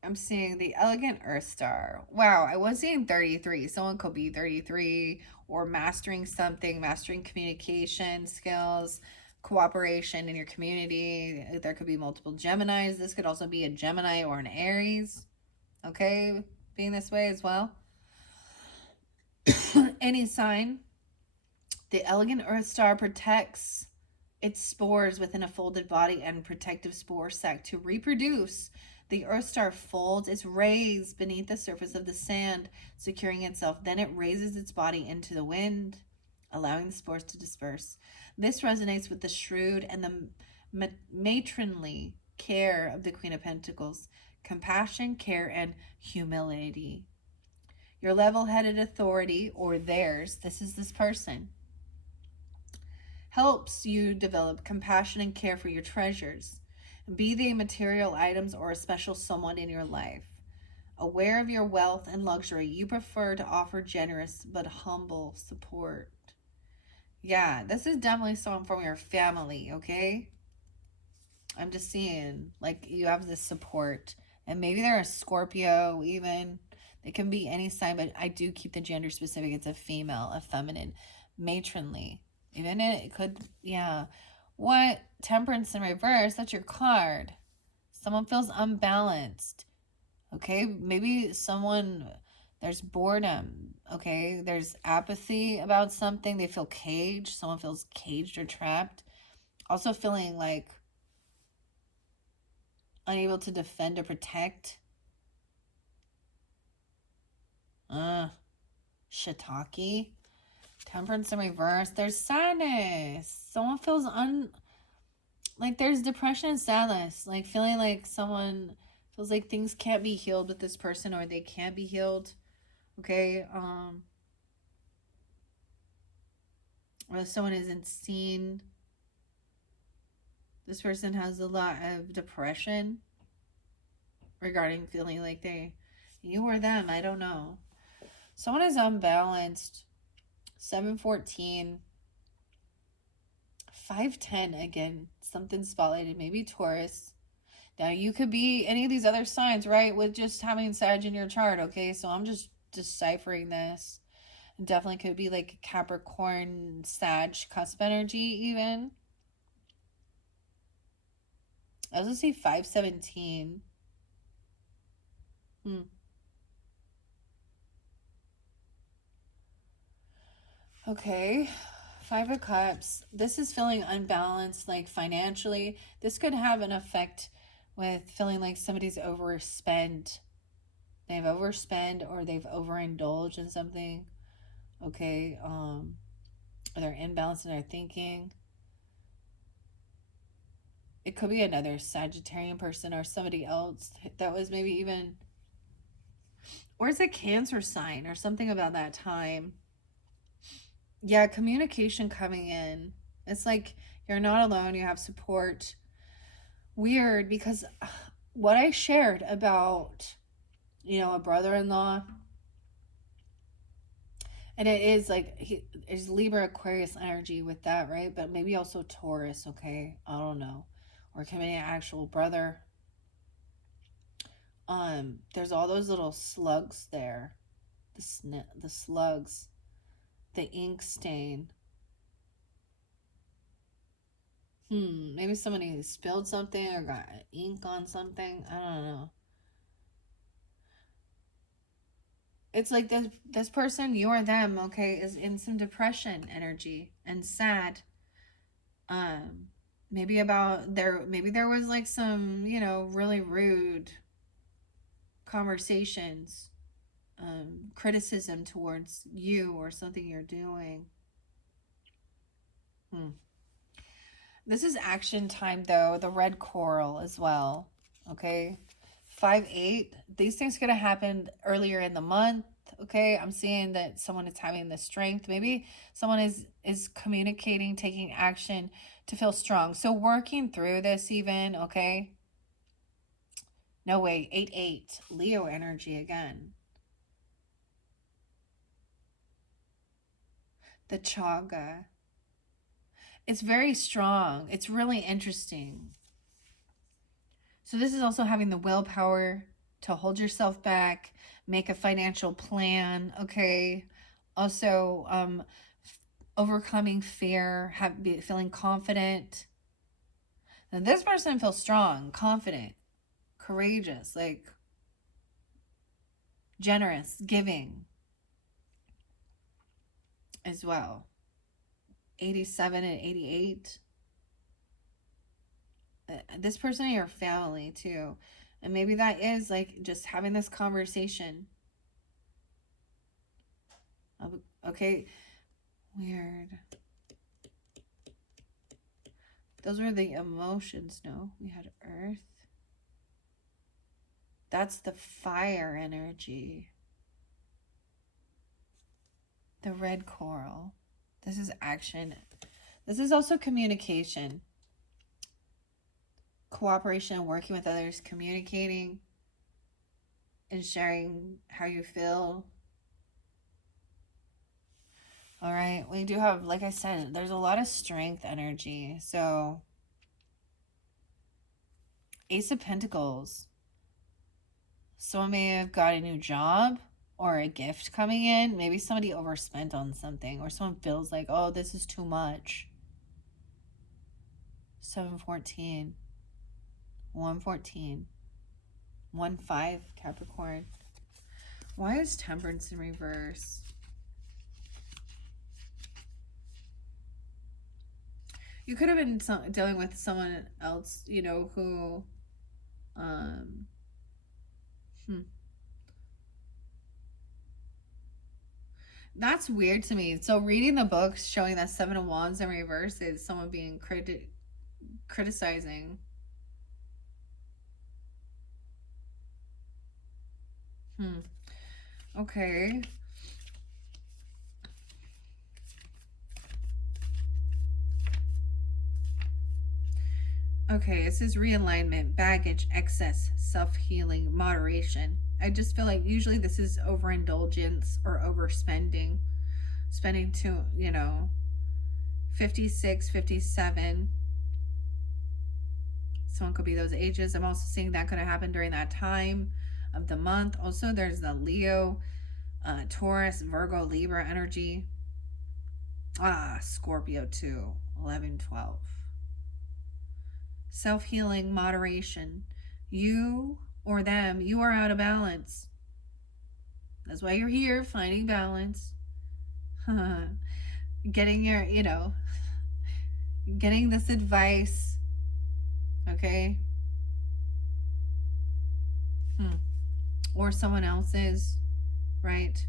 I'm seeing the Elegant Earth Star. Wow, I was seeing 33. Someone could be 33 or mastering something, mastering communication skills, cooperation in your community. There could be multiple Geminis. This could also be a Gemini or an Aries. Okay, being this way as well. Any sign. The Elegant Earth Star protects its spores within a folded body and protective spore sac to reproduce. The Earth Star folds its rays beneath the surface of the sand, securing itself. Then it raises its body into the wind, allowing the spores to disperse. This resonates with the shrewd and the matronly care of the Queen of Pentacles. Compassion, care, and humility. Your level-headed authority, or theirs, this is this person, helps you develop compassion and care for your treasures. Be they material items or a special someone in your life. Aware of your wealth and luxury, you prefer to offer generous but humble support. Yeah, this is definitely someone from your family, okay? I'm just seeing, like, you have this support. And maybe they're a Scorpio, even. They can be any sign, but I do keep the gender specific. It's a female, a feminine, matronly. Even it could, yeah. What? Temperance in reverse, that's your card. Someone feels unbalanced. Okay, maybe someone, there's boredom. Okay, there's apathy about something. They feel caged. Someone feels caged or trapped. Also feeling like unable to defend or protect. Shiitake. Temperance in reverse. There's sadness. Someone feels like there's depression and sadness. Like feeling like someone feels like things can't be healed with this person, or they can't be healed. Okay. Or someone isn't seen. This person has a lot of depression regarding feeling like you or them, I don't know. Someone is unbalanced. 714. 510 again. Something spotlighted. Maybe Taurus. Now you could be any of these other signs, right? With just having Sag in your chart, okay? So I'm just deciphering this. Definitely could be like Capricorn, Sag, cusp energy even. I was gonna say 517. Okay. 5 of Cups. This is feeling unbalanced, like financially. This could have an effect with feeling like somebody's overspent. They've overspent or they've overindulged in something. Okay. Or they're imbalanced in their thinking. It could be another Sagittarian person or somebody else that was maybe even, or it's a Cancer sign or something about that time. Yeah, communication coming in. It's like you're not alone, you have support. Weird, because what I shared about, a brother-in-law, and it is like is Libra Aquarius energy with that, right? But maybe also Taurus, okay? I don't know. Or can be an actual brother. There's all those little slugs there. The slugs, the ink stain. Maybe somebody spilled something or got ink on something. I don't know. It's like this person, you or them, okay, is in some depression energy and sad. Maybe there was like some, really rude conversations, criticism towards you or something you're doing. This is action time though, the red coral as well. Okay. 5-8. These things could have happened earlier in the month. Okay. I'm seeing that someone is having the strength. Maybe someone is communicating, taking action to feel strong. So working through this even, okay. No way. 8-8. Leo energy again. The chaga. It's very strong. It's really interesting. So this is also having the willpower to hold yourself back, make a financial plan, okay? Also, overcoming fear, feeling confident. And this person feels strong, confident, courageous, like generous, giving as well. 87 and 88. This person in your family too. And maybe that is like just having this conversation. Okay, weird. Those were the emotions, no? We had earth. That's the fire energy. The red coral. This is action. This is also communication. cooperation and working with others, communicating and sharing how you feel. All right, we do have, like I said, there's a lot of strength energy. So Ace of Pentacles. Someone may have got a new job or a gift coming in. Maybe somebody overspent on something, or someone feels like, oh, this is too much. 714, 114, 1-5, Capricorn. Why is Temperance in reverse? You could have been dealing with someone else, you know, who, That's weird to me. So reading the books showing that Seven of Wands in reverse is someone being criticizing. Okay. Okay, this is realignment, baggage, excess, self-healing, moderation. I just feel like usually this is overindulgence or overspending. Spending too, 56, 57. Someone could be those ages. I'm also seeing that could have happened during that time of the month. Also, there's the Leo, Taurus, Virgo, Libra energy. Scorpio too, 11, 12. Self-healing, moderation. You or them, you are out of balance. That's why you're here, finding balance. Getting your, getting this advice. Okay? Or someone else's, right?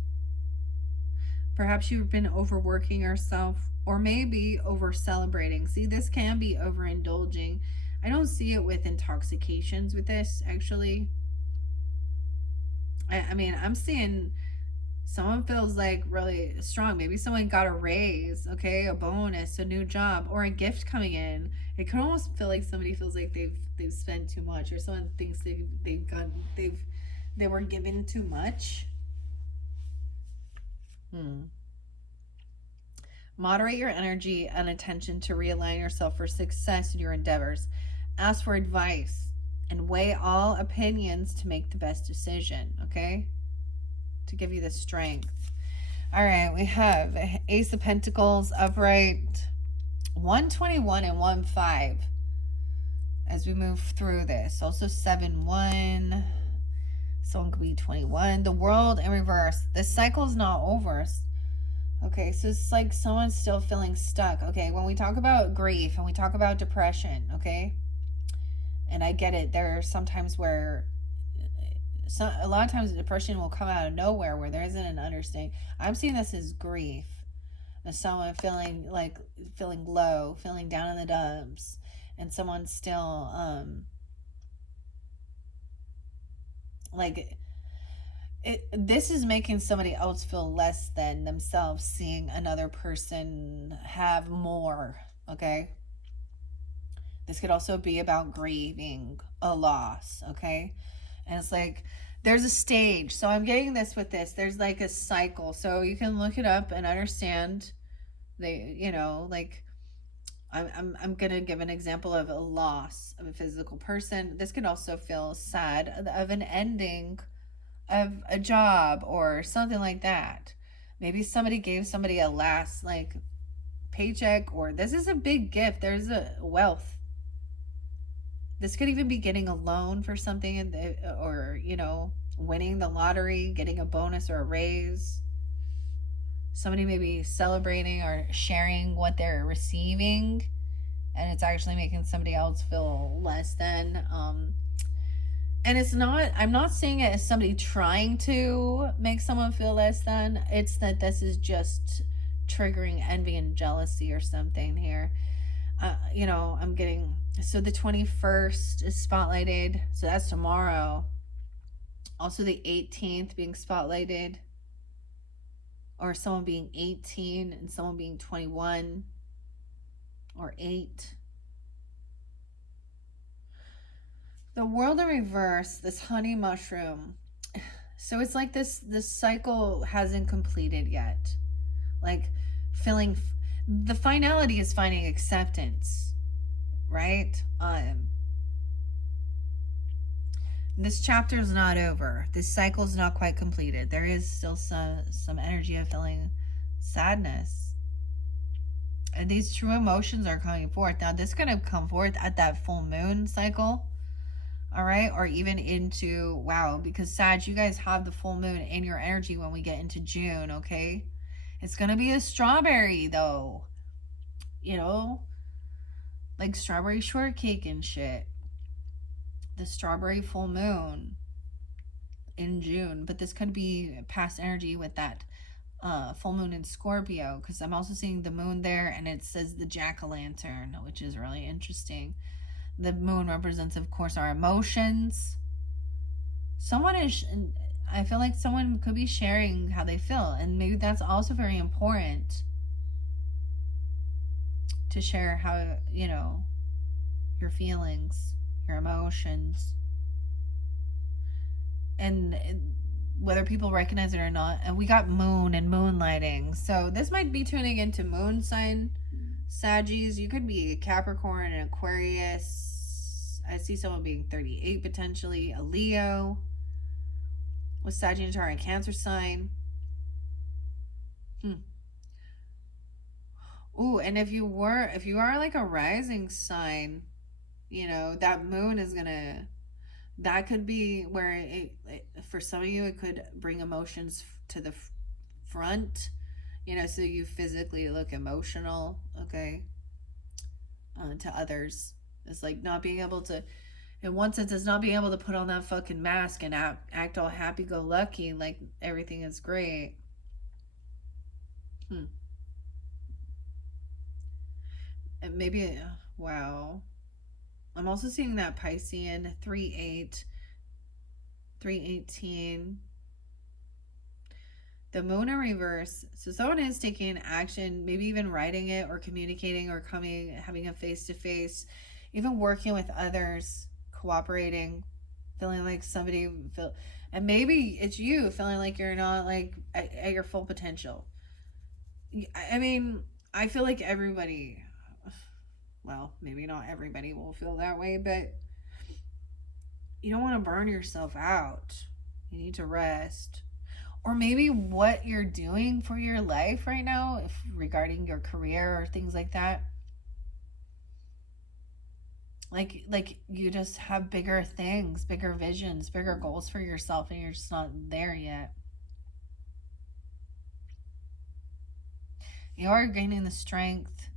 Perhaps you've been overworking yourself, or maybe over celebrating. See, this can be overindulging. I don't see it with intoxications with this, actually. I mean, I'm seeing someone feels like really strong. Maybe someone got a raise, okay, a bonus, a new job, or a gift coming in. It could almost feel like somebody feels like they've spent too much, or someone thinks they were given too much. Moderate your energy and attention to realign yourself for success in your endeavors. Ask for advice and weigh all opinions to make the best decision, okay? To give you the strength. All right, we have Ace of Pentacles upright, 121 and 15 as we move through this. Also 7-1. Someone could be 21. The World in reverse. This cycle is not over. Okay, so it's like someone's still feeling stuck. Okay, when we talk about grief and we talk about depression, okay, and I get it, there are some times where a lot of times depression will come out of nowhere where there isn't an understanding. I'm seeing this as grief, as someone feeling low, feeling down in the dumps, and someone still this is making somebody else feel less than themselves, seeing another person have more, okay? This could also be about grieving a loss, okay? And it's like, there's a stage. So I'm getting this with this. There's like a cycle. So you can look it up and understand, I'm going to give an example of a loss of a physical person. This could also feel sad of an ending of a job or something like that. Maybe somebody gave somebody a last paycheck, or this is a big gift. There's a wealth. This could even be getting a loan for something, or winning the lottery, getting a bonus or a raise. Somebody may be celebrating or sharing what they're receiving, and it's actually making somebody else feel less than. And I'm not seeing it as somebody trying to make someone feel less than. It's that this is just triggering envy and jealousy or something here. I'm getting, so the 21st is spotlighted. So that's tomorrow. Also the 18th being spotlighted. Or someone being 18 and someone being 21 or 8. The world in reverse, this honey mushroom. So it's like this cycle hasn't completed yet. Like feeling the finality is finding acceptance, right? This chapter is not over. This cycle is not quite completed. There is still some energy of feeling sadness. And these true emotions are coming forth. Now, this is going to come forth at that full moon cycle, all right? Or even into, wow, because Sag, you guys have the full moon in your energy when we get into June, okay? It's going to be a strawberry, though. You know, like strawberry shortcake and shit. The strawberry full moon in June, but this could be past energy with that full moon in Scorpio, because I'm also seeing the moon there, and it says the jack-o'-lantern, which is really interesting. The moon represents, of course, our emotions. I feel like someone could be sharing how they feel, and maybe that's also very important to share how, your feelings, your emotions, and whether people recognize it or not. And we got moon and moonlighting, so this might be tuning into moon sign Saggies. You could be a Capricorn and Aquarius. I see someone being 38 potentially, a Leo with Sagittarius and Cancer sign. Ooh, and if you are like a rising sign, that moon is gonna, that could be where for some of you, it could bring emotions to the front, so you physically look emotional, okay, to others. It's like not being able to, in one sense, it's not being able to put on that fucking mask and act all happy-go-lucky like everything is great. And maybe, wow. I'm also seeing that Piscean 3/8, 3/18. The moon in reverse. So someone is taking action, maybe even writing it or communicating or having a face-to-face, even working with others, cooperating, feeling like and maybe it's you feeling like you're not like at your full potential. I mean, I feel like everybody, well, maybe not everybody will feel that way, but you don't want to burn yourself out. You need to rest. Or maybe what you're doing for your life right now, if regarding your career or things like that. Like you just have bigger things, bigger visions, bigger goals for yourself, and you're just not there yet. You are gaining the strength.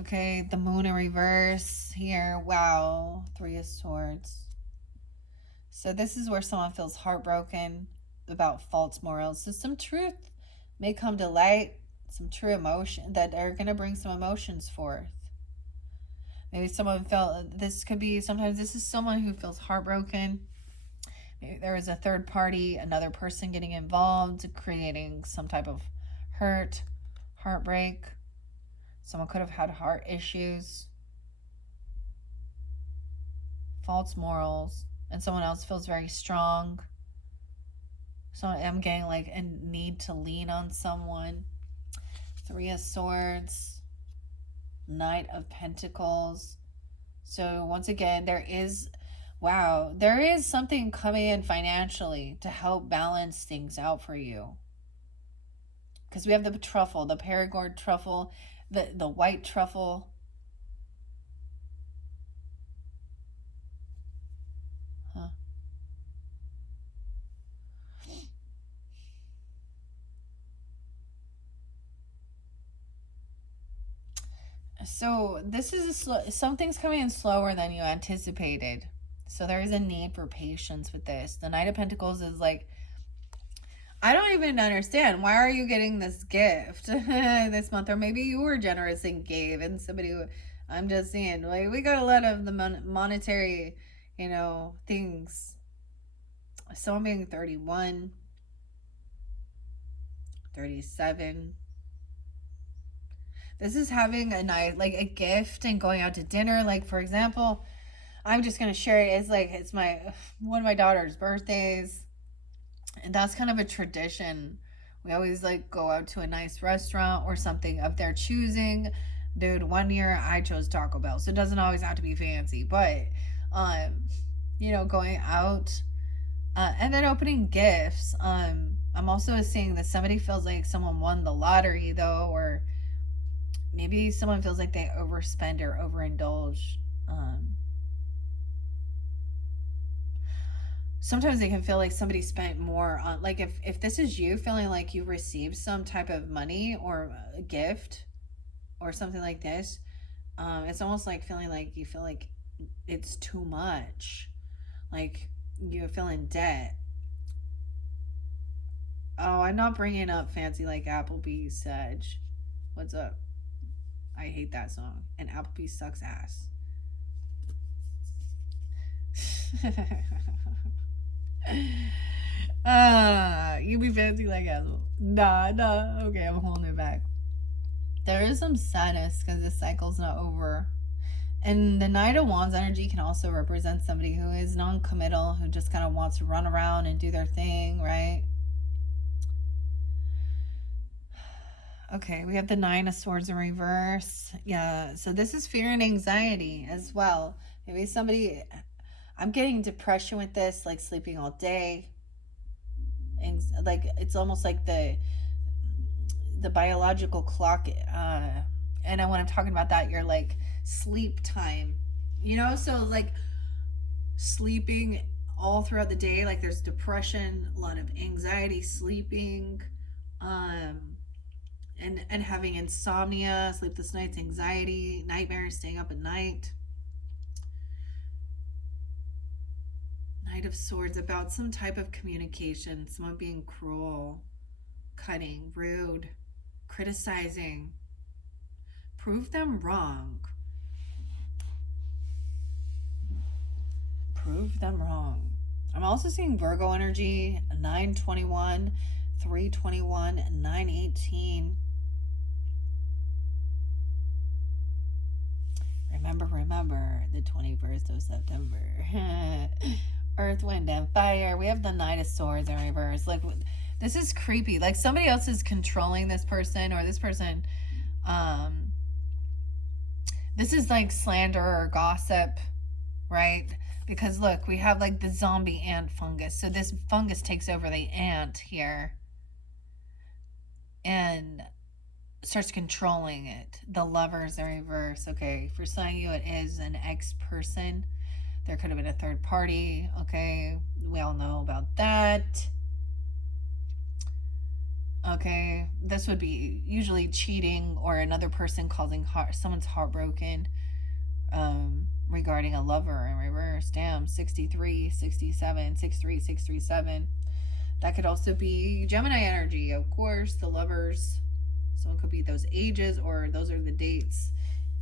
Okay, the moon in reverse here. Wow, 3 of Swords. So this is where someone feels heartbroken about false morals. So some truth may come to light, some true emotion that are going to bring some emotions forth. Maybe someone sometimes this is someone who feels heartbroken. Maybe there is a third party, another person getting involved, creating some type of hurt, heartbreak. Someone could have had heart issues, false morals, and someone else feels very strong. So I'm getting like a need to lean on someone. 3 of Swords, Knight of Pentacles. So once again, there is something coming in financially to help balance things out for you. Because we have the truffle, the Perigord truffle, the white truffle. So this is something's coming in slower than you anticipated. So there is a need for patience with this. The Knight of Pentacles is like, I don't even understand. Why are you getting this gift this month? Or maybe you were generous and gave, and I'm just saying, like, we got a lot of the monetary, things. Someone being 31, 37. This is having a night, like a gift and going out to dinner. Like, for example, I'm just gonna share it. It's like it's my one of my daughter's birthdays, and that's kind of a tradition. We always like go out to a nice restaurant or something of their choosing. Dude, one year I chose Taco Bell, so it doesn't always have to be fancy, but um, going out and then opening gifts. I'm also seeing that somebody feels like someone won the lottery though, or maybe someone feels like they overspend or overindulge. Um, Sometimes they can feel like somebody spent more on, like, if this is you feeling like you received some type of money or a gift or something like this. It's almost like feeling like you feel like it's too much, like you feel in debt. Oh, I'm not bringing up fancy like Applebee's. Sedge, what's up? I hate that song, and Applebee's sucks ass. You be fancy like Apple. Nah. Okay, I'm holding it back. There is some sadness because the cycle's not over. And the Knight of Wands energy can also represent somebody who is non-committal, who just kind of wants to run around and do their thing, right? Okay, we have the Nine of Swords in reverse. Yeah, so this is fear and anxiety as well. Maybe somebody, I'm getting depression with this, like sleeping all day. And like it's almost like the biological clock. And when I'm talking about that, you're like sleep time. So like sleeping all throughout the day, like there's depression, a lot of anxiety sleeping, and having insomnia, sleepless nights, anxiety, nightmares, staying up at night. Knight of Swords, about some type of communication, someone being cruel, cutting, rude, criticizing. Prove them wrong. Prove them wrong. I'm also seeing Virgo energy, 921, 321, and 918. Remember the 21st of September. Earth, wind, and fire. We have the Knight of Swords in reverse. Like, this is creepy. Like, somebody else is controlling this person, or this person, this is like slander or gossip, right? Because look, we have like the zombie ant fungus. So this fungus takes over the ant here and starts controlling it. The Lovers in reverse. Okay, for some of you, it is an ex person. There could have been a third party. Okay, we all know about that. Okay, this would be usually cheating or another person causing someone's heartbroken regarding a lover in reverse. Damn, 63, 67, 63, 637. That could also be Gemini energy, of course, the Lovers. Someone could be those ages, or those are the dates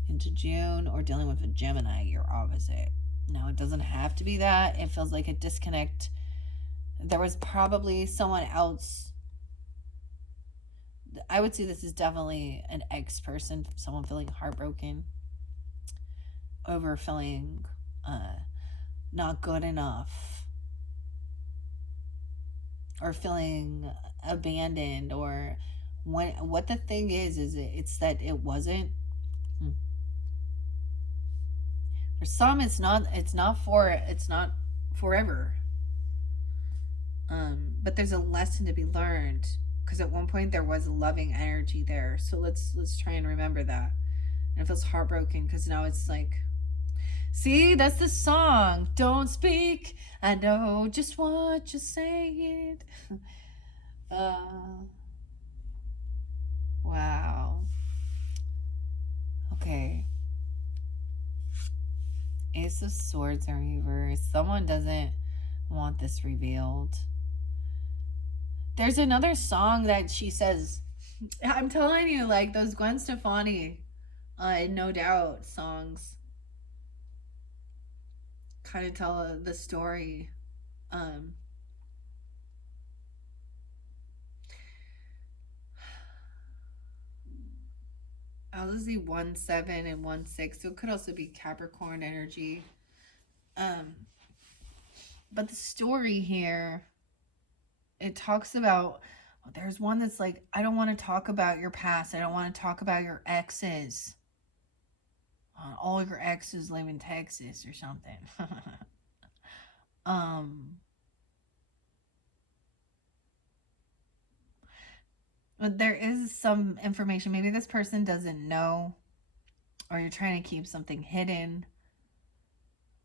into June, or dealing with a Gemini, your opposite. No, it doesn't have to be that. It feels like a disconnect. There was probably someone else. I would say this is definitely an ex person, someone feeling heartbroken over feeling not good enough, or feeling abandoned, or what the thing is it's that it wasn't. For some, it's not forever. But there's a lesson to be learned, because at one point there was a loving energy there. So let's try and remember that. And it feels heartbroken because now it's like, see, that's the song. Don't speak. I know just what you're saying. Wow. Okay. Ace of Swords in reverse. Someone doesn't want this revealed. There's another song that she says, I'm telling you, like those Gwen Stefani, No Doubt songs kind of tell the story. I'll just see 1-7 and 1-6. So it could also be Capricorn energy. Um, but the story here, it talks about, there's one that's like, I don't want to talk about your past. I don't want to talk about your exes. All your exes live in Texas or something. um, but there is some information. Maybe this person doesn't know, or you're trying to keep something hidden.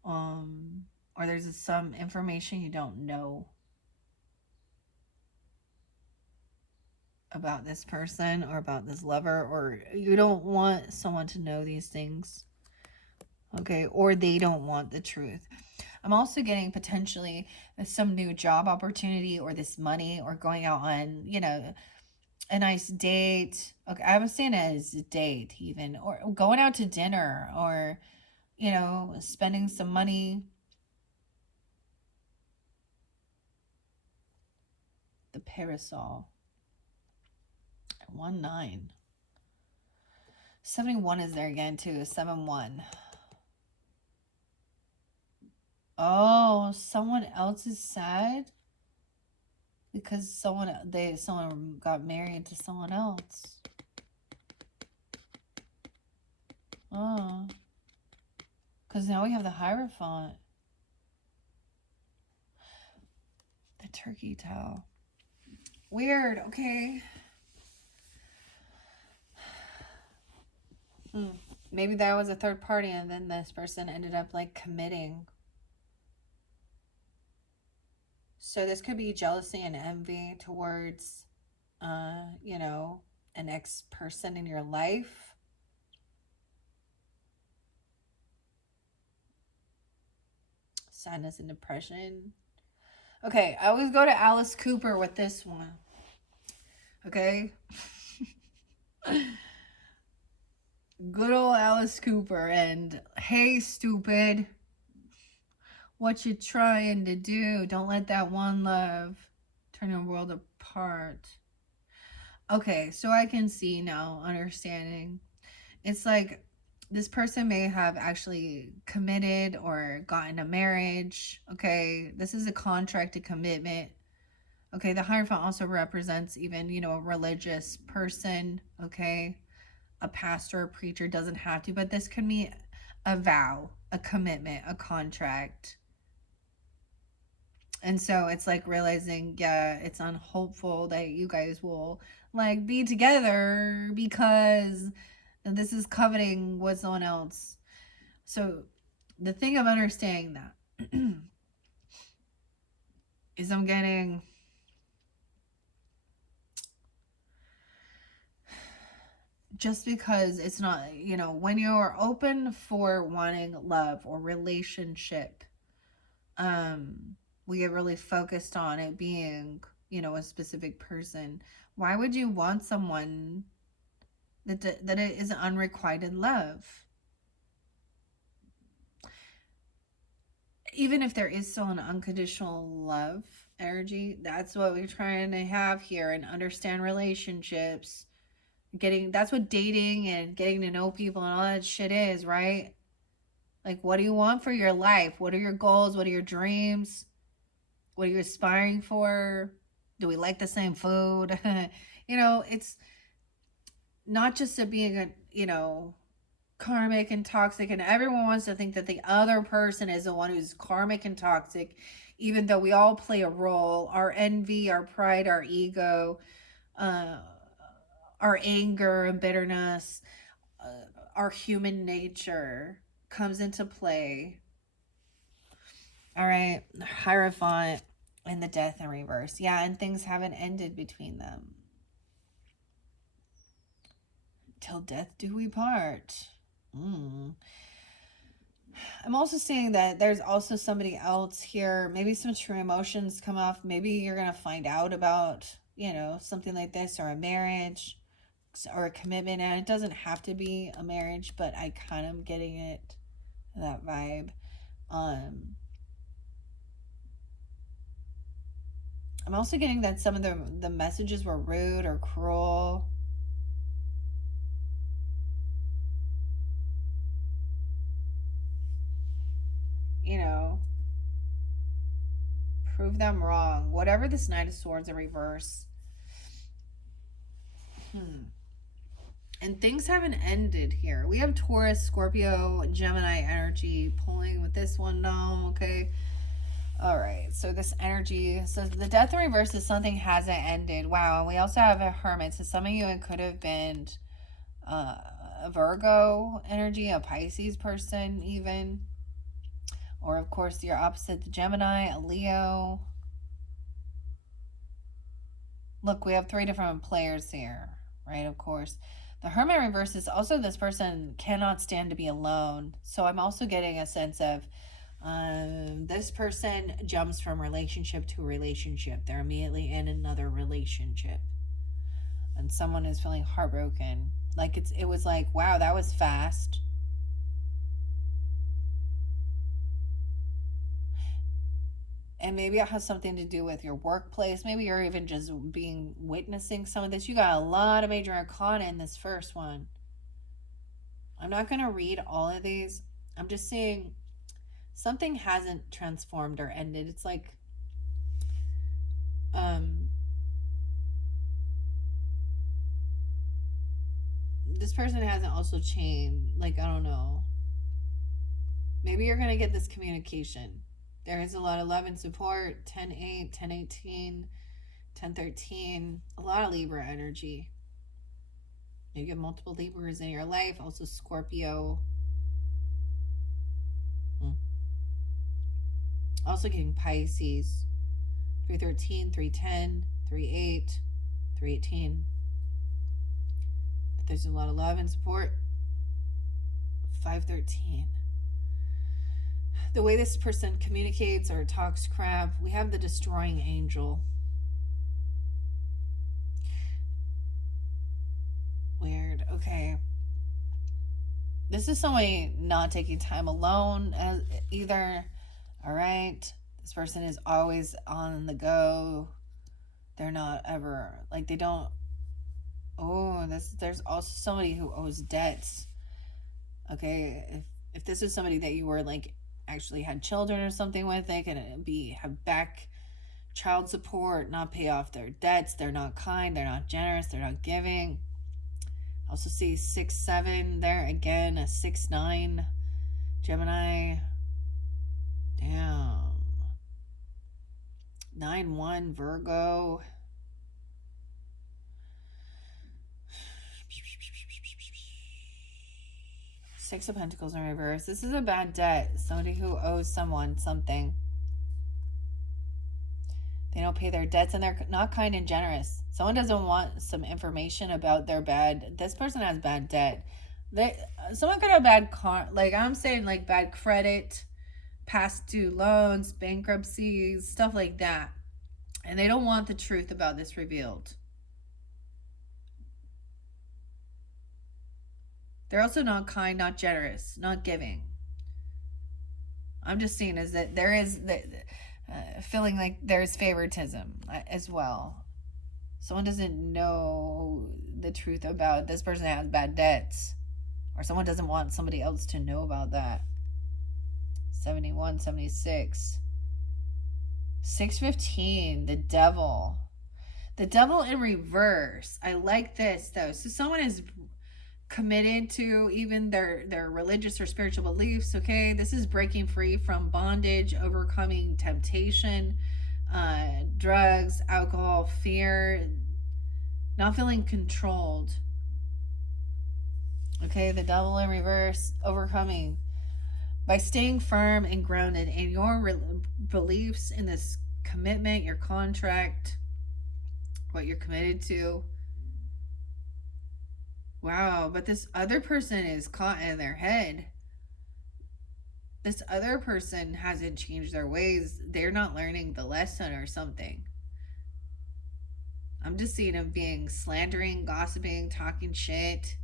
Or there's some information you don't know about this person or about this lover, or you don't want someone to know these things. Okay, or they don't want the truth. I'm also getting potentially some new job opportunity, or this money, or going out on, a nice date. Okay, I was saying it as a date even, or going out to dinner, or, spending some money. The parasol. 1-9. 71 is there again too. 7-1. Oh, someone else is sad because someone got married to someone else. Oh, because now we have the Hierophant, the turkey tail. Weird. Okay. Maybe that was a third party, and then this person ended up like committing. So this could be jealousy and envy towards, an ex-person in your life. Sadness and depression. Okay, I always go to Alice Cooper with this one. Okay? Good old Alice Cooper and, hey, stupid. What you trying to do? Don't let that one love turn your world apart. Okay, so I can see now, understanding. It's like this person may have actually committed or gotten a marriage. Okay, this is a contract, a commitment. Okay, the Hierophant also represents even, a religious person. Okay, a pastor, a preacher, doesn't have to, but this could be a vow, a commitment, a contract. And so it's like realizing, yeah, it's unhopeful that you guys will like be together because this is coveting what someone else. So the thing of understanding that is I'm getting just because it's not, when you're open for wanting love or relationship, we get really focused on it being, a specific person. Why would you want someone that it is unrequited love? Even if there is still an unconditional love energy, that's what we're trying to have here and understand relationships. That's what dating and getting to know people and all that shit is, right? Like, what do you want for your life? What are your goals? What are your dreams? What are you aspiring for? Do we like the same food? It's not just a being a, karmic and toxic, and everyone wants to think that the other person is the one who's karmic and toxic, even though we all play a role. Our envy, our pride, our ego, our anger and bitterness, our human nature comes into play. All right, Hierophant and the Death in reverse. Yeah, and things haven't ended between them. Till death do we part. I'm also saying that there's also somebody else here. Maybe some true emotions come off. Maybe you're going to find out about, something like this, or a marriage or a commitment. And it doesn't have to be a marriage, but I kind of getting it, that vibe. I'm also getting that some of the messages were rude or cruel. you know, prove them wrong. Whatever this Knight of Swords in reverse. And things haven't ended here. We have Taurus, Scorpio, Gemini energy pulling with this one now, okay? All right, so this energy, so the death in reverse is something hasn't ended. Wow, and we also have a Hermit. So some of you, it could have been a Virgo energy, a Pisces person even. Or, of course, your opposite, the Gemini, a Leo. Look, we have 3 different players here, right? Of course. The Hermit reverse is also this person cannot stand to be alone. So I'm also getting a sense of this person jumps from relationship to relationship. They're immediately in another relationship. And someone is feeling heartbroken. Like it was like, wow, that was fast. And maybe it has something to do with your workplace. Maybe you're even just witnessing some of this. You got a lot of major arcana in this first one. I'm not going to read all of these. I'm just saying something hasn't transformed or ended. It's like this person hasn't also changed. Like, I don't know. Maybe you're going to get this communication. There is a lot of love and support. 10-8, 10-18, 10-13. A lot of Libra energy. You get multiple Libras in your life. Also Scorpio. Also getting Pisces. 3-13, 3-10, 3-8, 3-18. There's a lot of love and support. 5-13. The way this person communicates or talks crap, we have the destroying angel. Weird. Okay. This is somebody not taking time alone as either. All right. This person is always on the go. They're not ever, like, they don't. Oh, there's also somebody who owes debts. Okay. If this is somebody that you were like actually had children or something with, they can have back child support, not pay off their debts. They're not kind, they're not generous, they're not giving. Also see 6-7 there again, a 6-9 Gemini. Damn. 9-1 Virgo. Six of Pentacles in reverse. This is a bad debt. Somebody who owes someone something. They don't pay their debts and they're not kind and generous. Someone doesn't want some information about their bad. This person has bad debt. Someone could have bad I'm saying like bad credit, past due loans, bankruptcies, stuff like that. And they don't want the truth about this revealed. They're also not kind, not generous, not giving. I'm just seeing is that there is feeling like there's favoritism as well. Someone doesn't know the truth about this person has bad debts, or someone doesn't want somebody else to know about that. 71, 76. 6-15, the devil. The devil in reverse. I like this though. So someone is committed to even their religious or spiritual beliefs. Okay, this is breaking free from bondage, overcoming temptation, drugs, alcohol, fear, not feeling controlled. Okay, the devil in reverse, overcoming by staying firm and grounded in your beliefs, in this commitment, your contract, what you're committed to. Wow, but this other person is caught in their head. This other person hasn't changed their ways. They're not learning the lesson or something. I'm just seeing them being slandering, gossiping, talking shit.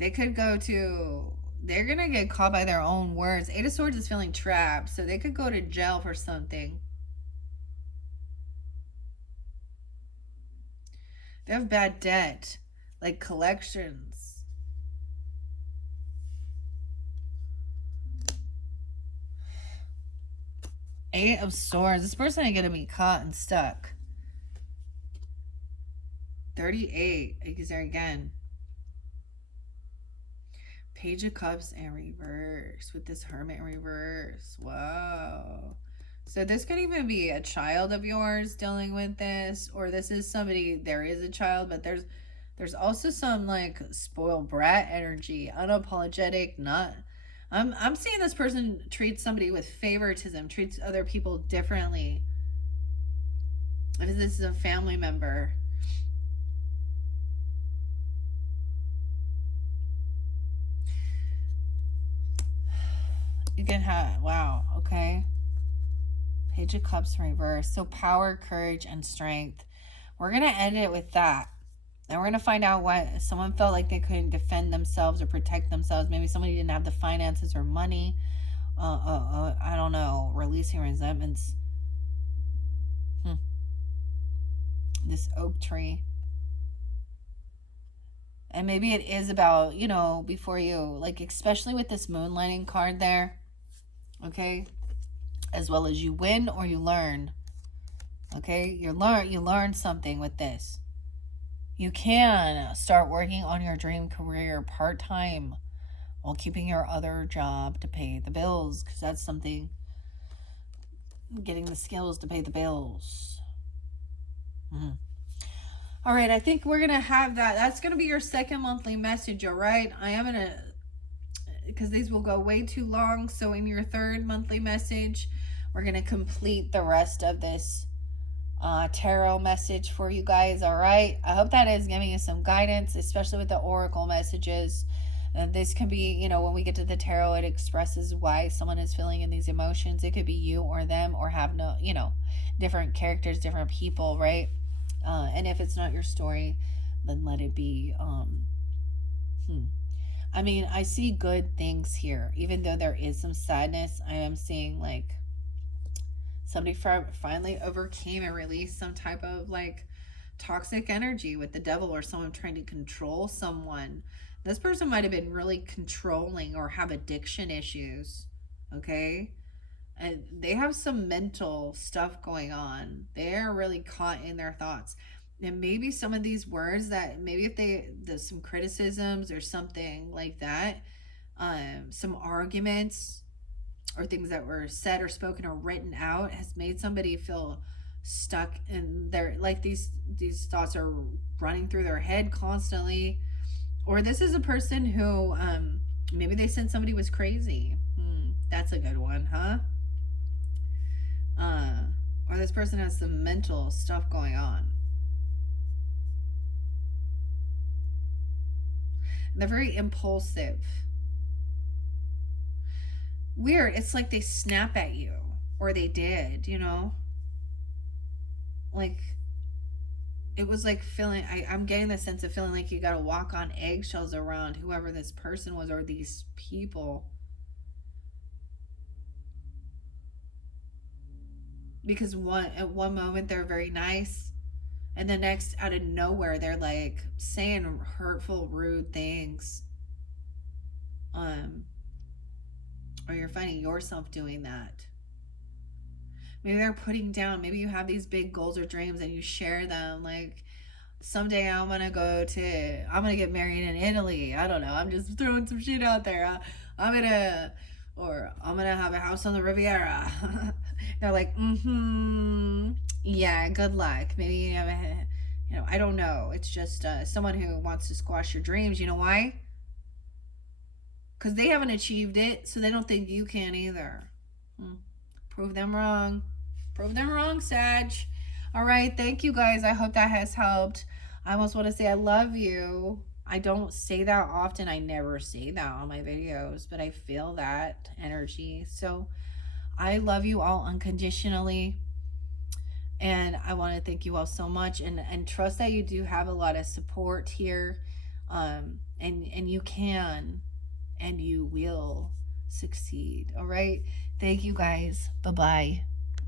They could go to, they're going to get caught by their own words. 8 of Swords is feeling trapped, so they could go to jail for something. They have bad debt, like collections. Eight of Swords. This person ain't gonna be caught and stuck. 38. Is there again? Page of Cups in reverse with this Hermit in reverse. Wow. So this could even be a child of yours dealing with this, or this is somebody, there is a child, but there's also some like spoiled brat energy, unapologetic, not I'm seeing this person treats somebody with favoritism, treats other people differently. If this is a family member. You can have, wow, okay. Page of Cups in reverse. So power, courage, and strength. We're going to end it with that. And we're going to find out why someone felt like they couldn't defend themselves or protect themselves. Maybe somebody didn't have the finances or money. I don't know. Releasing resentments. This oak tree. And maybe it is about, you know, before you, like, especially with this moonlighting card there. Okay? As well as you win or you learn. Okay? You learn something with this. You can start working on your dream career part-time while keeping your other job to pay the bills, because that's something, getting the skills to pay the bills. All right, I think we're going to have that. That's going to be your second monthly message, all right? I am going to, because these will go way too long, so in your third monthly message, we're going to complete the rest of this tarot message for you guys, all right? I hope that is giving you some guidance, especially with the oracle messages. This can be, you know, when we get to the tarot, it expresses why someone is feeling in these emotions. It could be you or them, or have no, you know, different characters, different people, right? And if it's not your story, then let it be. I mean, I see good things here. Even though there is some sadness, I am seeing like somebody finally overcame and released some type of like toxic energy with the devil, or someone trying to control someone. This person might have been really controlling or have addiction issues, okay? And they have some mental stuff going on. They're really caught in their thoughts. And maybe some of these words that maybe if there's some criticisms or something like that, some arguments or things that were said or spoken or written out has made somebody feel stuck in their, like these thoughts are running through their head constantly. Or this is a person who maybe they said somebody was crazy. That's a good one, huh? Or this person has some mental stuff going on. And they're very impulsive. Weird. It's like they snap at you, or they did, you know? Like, it was like feeling, I'm getting the sense of feeling like you gotta walk on eggshells around whoever this person was or these people. Because at one moment they're very nice, and the next, out of nowhere, they're like saying hurtful, rude things. Or you're finding yourself doing that. Maybe they're putting down, maybe you have these big goals or dreams and you share them. Like, someday I'm going to get married in Italy. I don't know. I'm just throwing some shit out there. I'm going to have a house on the Riviera. They're like, yeah, good luck. Maybe you have I don't know. It's just someone who wants to squash your dreams. You know why? Because they haven't achieved it, so they don't think you can either. Prove them wrong. Prove them wrong, Sag. All right, thank you guys. I hope that has helped. I almost want to say I love you. I don't say that often. I never say that on my videos, but I feel that energy. So I love you all unconditionally. And I want to thank you all so much, and trust that you do have a lot of support here. And you can, and you will succeed. All right. Thank you guys. Bye-bye.